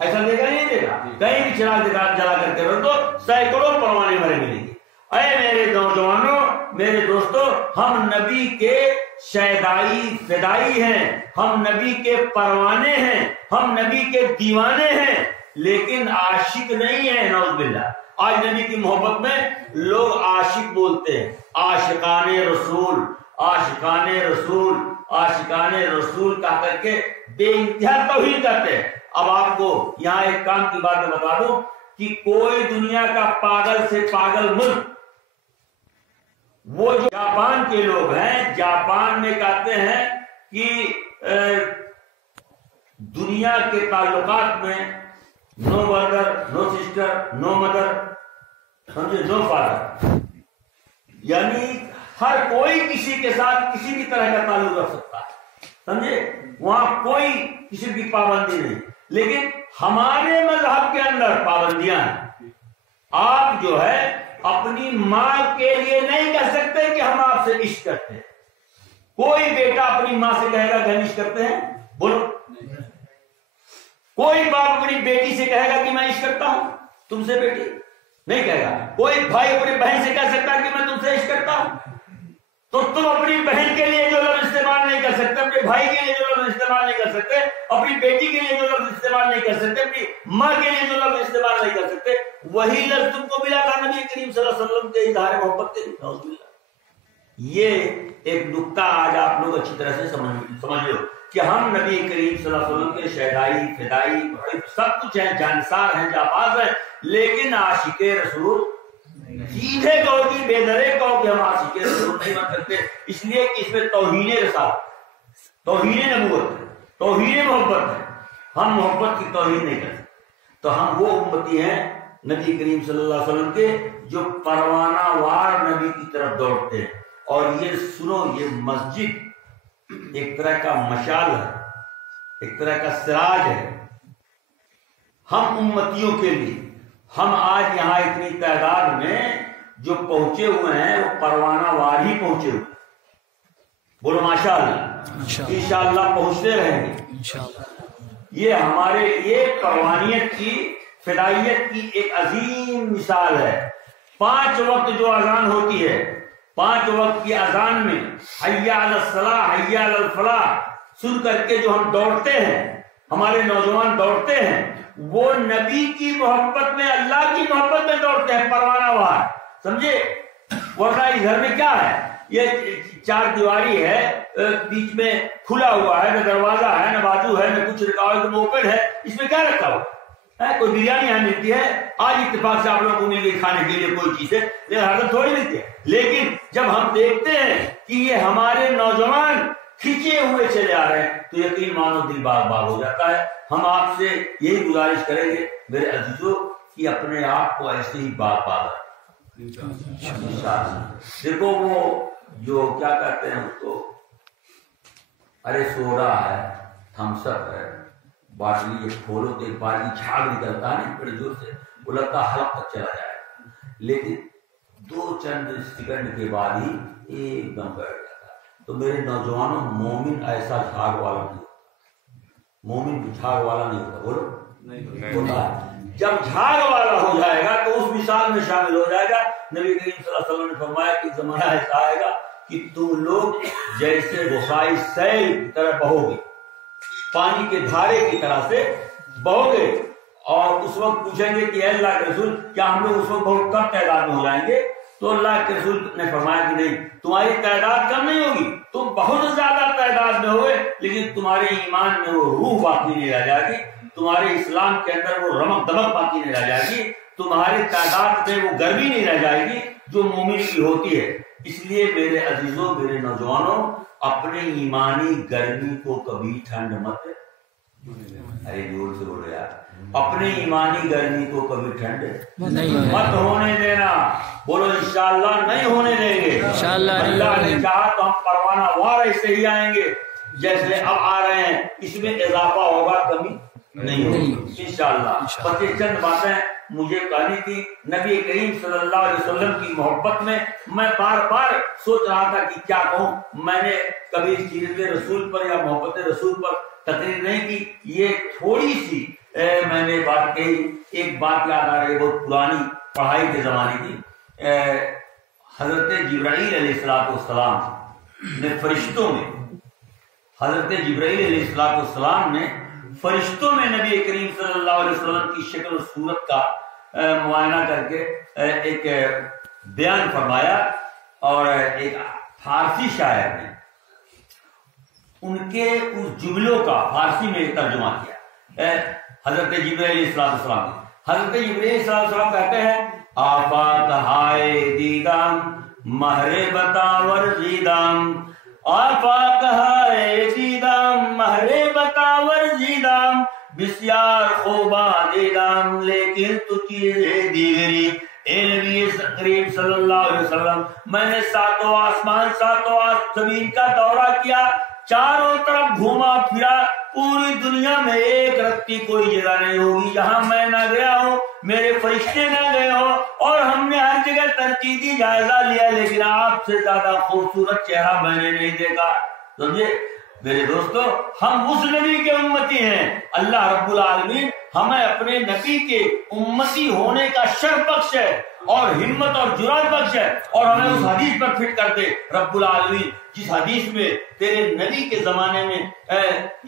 ایسا دیکھا نہیں دیکھا؟ کہیں بھی چراغ جلا کر کے رکھ دو، سینکڑوں پروانے مرے ملیں گے۔ اے میرے نوجوانوں، میرے دوستوں، ہم نبی کے شیدائی فدائی ہیں، ہم نبی کے پروانے ہیں، ہم نبی کے دیوانے ہیں، لیکن عاشق نہیں ہیں۔ نعوذ باللہ، آج نبی کی محبت میں لوگ عاشق بولتے ہیں، عاشقان رسول، عاشقان رسول، عاشقان رسول کہا کر کے بے انتہا توہین کرتے ہیں۔ اب آپ کو یہاں ایک کام کی بات میں بتا دوں کہ کوئی دنیا کا پاگل سے پاگل ملک، وہ جو جاپان کے لوگ ہیں، جاپان میں کہتے ہیں کہ دنیا کے تعلقات میں نو بردر، نو سسٹر، نو مدر، سمجھے، نو فادر، یعنی ہر کوئی کسی کے ساتھ کسی بھی طرح کا تعلق رکھ سکتا ہے، سمجھے، وہاں کوئی کسی کی پابندی نہیں۔ لیکن ہمارے مذہب کے اندر پابندیاں ہیں۔ آپ جو ہے اپنی ماں کے لیے نہیں کہہ سکتے کہ ہم آپ سے عشق کرتے ہیں۔ کوئی بیٹا اپنی ماں سے کہے گا کہ ہم عشق کرتے ہیں؟ بولو۔ کوئی باپ اپنی بیٹی سے کہے گا کہ میں عشق کرتا ہوں تم سے بیٹی؟ نہیں کہے گا۔ کوئی بھائی اپنی بہن سے کہہ سکتا ہے کہ میں تم سے عشق کرتا ہوں؟ تو تم اپنی بہن کے لیے جو لفظ استعمال نہیں کر سکتے، اپنے بھائی کے لیے جو لفظ استعمال نہیں کر سکتے، اپنی بیٹی کے لیے جو لفظ استعمال نہیں کر سکتے، اپنی ماں کے لیے جو لفظ استعمال نہیں کر سکتے، وہی لفظ تم کو ملا تھا نبی کریم صلی اللہ علیہ وسلم کے اظہار محبت کے لیے۔ یہ ایک نکتہ آج آپ لوگ اچھی طرح سے سمجھ لو کہ ہم نبی کریم صلی اللہ علیہ وسلم کے شہدائی فدائی سب کچھ ہیں، جانسار ہیں، جاباز ہیں، لیکن عاشق رسول سیدھے کہو کہ بے درے کہو کہ ہم عاشق رسول نہیں بن سکتے، اس لیے کہ اس میں توہین رسالت، توہین نبوت، توہین محبت ہے۔ ہم محبت کی توہین نہیں کرتے۔ تو ہم وہ امتی ہیں نبی کریم صلی اللہ علیہ وسلم کے جو پروانہ وار نبی کی طرف دوڑتے ہیں۔ اور یہ سنو، یہ مسجد ایک طرح کا مشال ہے، ایک طرح کا سراج ہے ہم امتیوں کے لیے۔ ہم آج یہاں اتنی تعداد میں جو پہنچے ہوئے ہیں وہ پروانہ وار ہی پہنچے ہوئے، بولو ماشاءاللہ، انشاءاللہ پہنچتے رہیں گے۔ یہ ہمارے لیے پروانیت کی، فدائیت کی ایک عظیم مثال ہے۔ 5 وقت جو اذان ہوتی ہے، 5 وقت کی اذان میں حی علی الصلاۃ، حی علی الفلاح سن کر کے جو ہم دوڑتے ہیں، ہمارے نوجوان دوڑتے ہیں، وہ نبی کی محبت میں، اللہ کی محبت میں دوڑتے ہیں، پروانہ وار، سمجھے؟ ورنہ اس گھر میں کیا ہے؟ یہ 4 دیواری ہے، بیچ میں کھلا ہوا ہے، نہ دروازہ ہے، نہ بازو ہے، نہ کچھ رکا ہوا، اوپن ہے، اس میں کیا رکھا ہوا ہے؟ کوئی بریانی یہاں ملتی ہے، آج اتفاق سے آپ لوگوں کو مل گئی کھانے کے لیے کوئی چیز ہے، لیکن ہر دم تھوڑی ملتی ہے۔ لیکن جب ہم دیکھتے ہیں کہ یہ ہمارے نوجوان کھینچے ہوئے چلے آ رہے ہیں تو یقین مانو دل باغ باغ ہو جاتا ہے۔ ہم آپ سے یہی گزارش کریں گے میرے عزیزوں کہ اپنے آپ کو ایسے ہی باغ باغ دیکھو، وہ جو کیا کہتے ہیں اس کو، ارے سوڈا ہے، تھمس اپ ہے، باٹلی یہ کھولو تو ایک بار جھاگ نکلتا ہے بڑی زور سے، وہ لگتا حلق تک چلا جائے، لیکن 2 چند سیکنڈ کے بعد ہی ایک دم بیٹھ جاتا ہے۔ تو میرے نوجوانوں، مومن ایسا جھاگ والا نہیں ہوتا، مومن جھاگ والا نہیں ہوتا، بولو ہوتا ہے۔ جب جھاگ والا ہو جائے گا تو اس مثال میں شامل ہو جائے گا۔ نبی کریم صلی اللہ علیہ وسلم نے فرمایا کہ زمانہ ایسا آئے گا کہ تم لوگ جیسے رسائی سیل کی طرح بہو گے، پانی کے دھارے کی طرح سے بہو گے، اور اس وقت پوچھیں گے کہ اے اللہ کے رسول کیا ہم لوگ اس وقت بہت کم تعداد میں ہو جائیں گے؟ تو اللہ کے رسول نے فرمایا کہ نہیں، تمہاری تعداد کم نہیں ہوگی، تم بہت زیادہ تعداد میں ہوئے لیکن تمہارے ایمان میں وہ روح باقی نہیں رہ جائے گی، تمہارے اسلام کے اندر وہ رمق دمک باقی نہیں رہ جائے گی، تمہاری تعداد میں وہ گرمی نہیں رہ جائے گی جو مومن کی ہوتی ہے۔ اس لیے میرے عزیزوں، میرے نوجوانوں، اپنے ایمانی گرمی کو کبھی ٹھنڈ مت، ارے جور سے بولو یار، اپنے ایمانی گرمی کو کبھی ٹھنڈ مت ہونے دینا۔ بولو انشاءاللہ نہیں ہونے دیں گے، اللہ نے چاہا تو ہم پروانہ وار ایسے ہی آئیں گے جیسے اب آ رہے ہیں، اس میں اضافہ ہوگا کمی نہیں ہوگی انشاءاللہ۔ بس یہ چند باتیں مجھے کہانی تھی نبی کریم صلی اللہ علیہ وسلم کی محبت میں میں بار بار سوچ رہا تھا کہ کیا کہوں۔ میں نے کبھی سیرت رسول پر یا محبت رسول پر تقریر نہیں کی، یہ تھوڑی سی میں نے بات کہی۔ ایک بات یاد آ رہی ہے، بہت پرانی پڑھائی کے زمانے کی۔ حضرت جبرائیل علیہ السلام نے فرشتوں میں، حضرت جبرائیل علیہ السلام نے فرشتوں میں نبی کریم صلی اللہ علیہ وسلم کی شکل و صورت کا معائنہ کر کے ایک بیان فرمایا، اور ایک فارسی شاعر نے ان کے اس جملوں کا فارسی میں ترجمہ کیا۔ حضرت جبرائیل علیہ السلام حضرت جبرائیل علیہ السلام کہتے ہیں آفاق ہائے دیدام مہر بتاور زیدام، آفاق ہائے دیدام مہر بتاور زیدام، بسیار خوبا دیدام لیکن تو چیزیں دیگری۔ اے نبی کریم صلی اللہ علیہ وسلم، میں نے ساتوں آسمان ساتوں زمین کا دورہ کیا، چاروں طرف گھوما پھرا، پوری دنیا میں ایک رتی کوئی جگہ نہیں ہوگی جہاں میں نہ گیا ہوں، میرے فرشتے نہ گئے ہوں، اور ہم نے ہر جگہ تنقیدی جائزہ لیا لیکن آپ سے زیادہ خوبصورت چہرہ میں نے نہیں دیکھا۔ سمجھے میرے دوستو، ہم اس نبی کے امتی ہیں۔ اللہ رب العالمین ہمیں اپنے نبی کے امتی ہونے کا شرف بخش ہے اور ہمت اور جرات بخش ہے، اور ہمیں اس حدیث پر فٹ کر دے رب العالمین جس حدیث میں تیرے نبی کے زمانے میں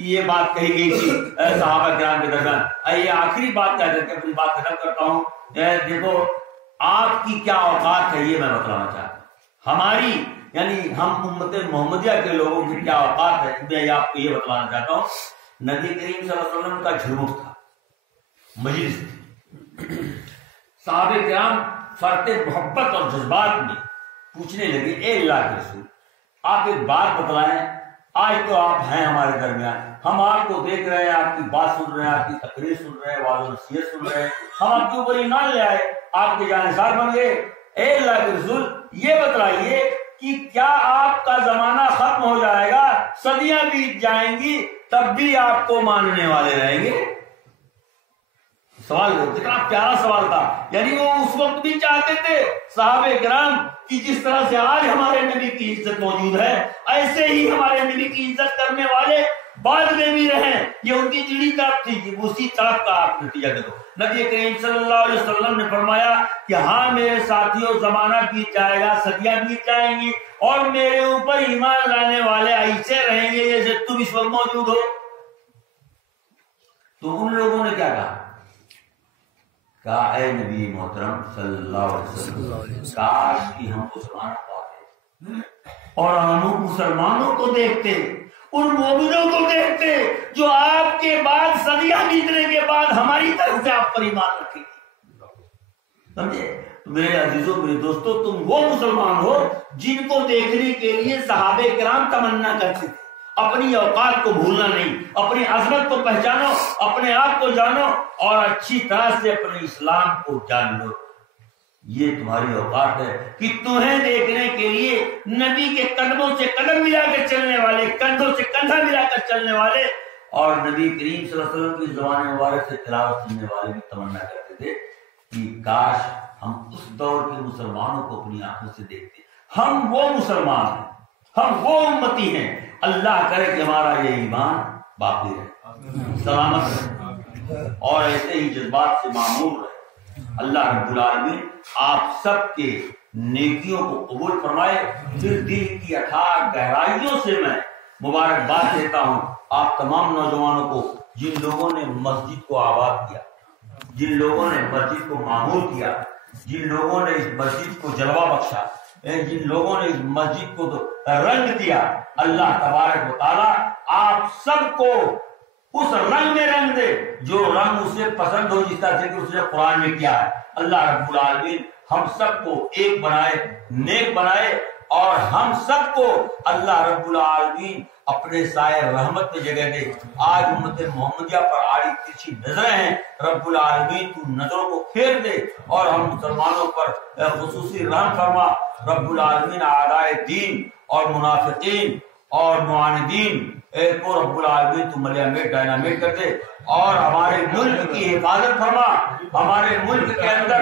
یہ بات کہی گئی تھی صحابہ کرام کے درمیان۔ یہ آخری بات کہہ کر کے اپنی بات ختم کرتا ہوں۔ دیکھو آپ کی کیا اوقات ہے یہ میں بتلانا چاہتا ہوں، ہماری یعنی ہم امت محمدیہ کے لوگوں کی کیا اوقات ہے میں آپ کو یہ بتلانا چاہتا ہوں۔ نبی کریم صلی اللہ علیہ وسلم کا جھرمٹ تھا، مجلس تھی، صحابہ کرام فرط محبت اور جذبات میں پوچھنے لگے اے اللہ کے رسول آپ ایک بات بتلائیں، آج تو آپ ہیں ہمارے درمیان، ہم آپ کو دیکھ رہے ہیں، آپ کی بات سن رہے ہیں، آپ کی تقریر سن رہے ہیں، واضح نصیحت سن رہے ہیں، ہم آپ کے اوپر ایمان لے آئے، آپ کے جانثار بن گئے۔ اے اللہ کے رسول یہ بتلائیے کہ کیا آپ کا زمانہ ختم ہو جائے گا، صدیاں بیت جائیں گی، تب بھی آپ کو ماننے والے رہیں گے؟ سوال کتنا پیارا سوال تھا، یعنی وہ اس وقت بھی چاہتے تھے صحابہ کرام کہ جس طرح سے آج ہمارے نبی کی عزت موجود ہے ایسے ہی ہمارے نبی کی عزت کرنے والے بعد میں بھی رہیں۔ یہ ان کی جڑی طرف تھی کہ اسی طرف کا آپ نتیجہ دیکھو۔ نبی کریم صلی اللہ علیہ وسلم نے فرمایا کہ ہاں میرے ساتھیوں زمانہ بیت جائے گا، صدیاں بیت جائیں گی، اور میرے اوپر ایمان لانے والے ایسے رہیں گے جیسے تم اس وقت موجود ہو۔ تو ان لوگوں نے کیا کہا اے نبی محترم صلی اللہ علیہ وسلم کاش کہ ہم مسلمان پاتے اور ہم مسلمانوں کو دیکھتے، ان مومنوں کو دیکھتے جو آپ کے بعد صدیاں بیتنے کے بعد ہماری طرف سے آپ پر ایمان رکھیں گے۔ سمجھے میرے عزیزوں، میرے دوستوں، تم وہ مسلمان ہو جن کو دیکھنے کے لیے صحابہ کرام تمنا کرتے تھے۔ اپنی اوقات کو بھولنا نہیں، اپنی عظمت کو پہچانو، اپنے آپ کو جانو اور اچھی طرح سے اپنے اسلام کو جان لو۔ یہ تمہاری اوقات ہے کہ تمہیں دیکھنے کے لیے نبی کے قدموں سے قدم ملا کر چلنے والے، کندھوں سے کندھا ملا کر چلنے والے، اور نبی کریم صلی اللہ علیہ وسلم کی زبان مبارک سے تلاوت سننے والے بھی تمنا کرتے تھے کہ کاش ہم اس دور کے مسلمانوں کو اپنی آنکھوں سے دیکھتے۔ ہم وہ مسلمان ہیں، ہم وہ امتی ہیں، اللہ کرے کہ ہمارا یہ ایمان باقی رہے، سلامت رہے اور ایسے ہی جذبات سے معمور رہے۔ اللہ رب العالمین آپ سب کے نیکیوں کو قبول فرمائے۔ پھر دل کی اتھاہ گہرائیوں سے میں مبارکباد دیتا ہوں آپ تمام نوجوانوں کو جن لوگوں نے مسجد کو آباد کیا، جن لوگوں نے مسجد کو معمور کیا، جن لوگوں نے اس مسجد کو جلوہ بخشا، جن لوگوں نے اس مسجد کو رنگ دیا، اللہ تبارک و تعالیٰ آپ سب کو اس رنگ میں رنگ دے جو رنگ اسے پسند ہو، جس طرح سے کہ اس نے قرآن میں کیا ہے۔ اللہ رب العالمین ہم سب کو ایک بنائے، نیک بنائے، اور ہم سب کو اللہ رب العالمین اپنے سائے رحمت میں جگہ دے۔ آج امت محمدیہ پر آڑی ترچھی نظریں ہیں، رب العالمین تو نظروں کو پھیر دے اور ہم مسلمانوں پر خصوصی رحم فرما۔ رب العالمین اعدائے دین اور منافقین اور معاندین کو رب العالمین تو ملیامیٹ ڈائنامیٹ کر دے، اور ہمارے ملک کی حفاظت فرما۔ ہمارے ملک کے اندر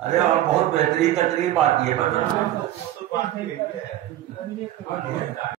ارے اور بہت بہترین تقریب آتی ہے۔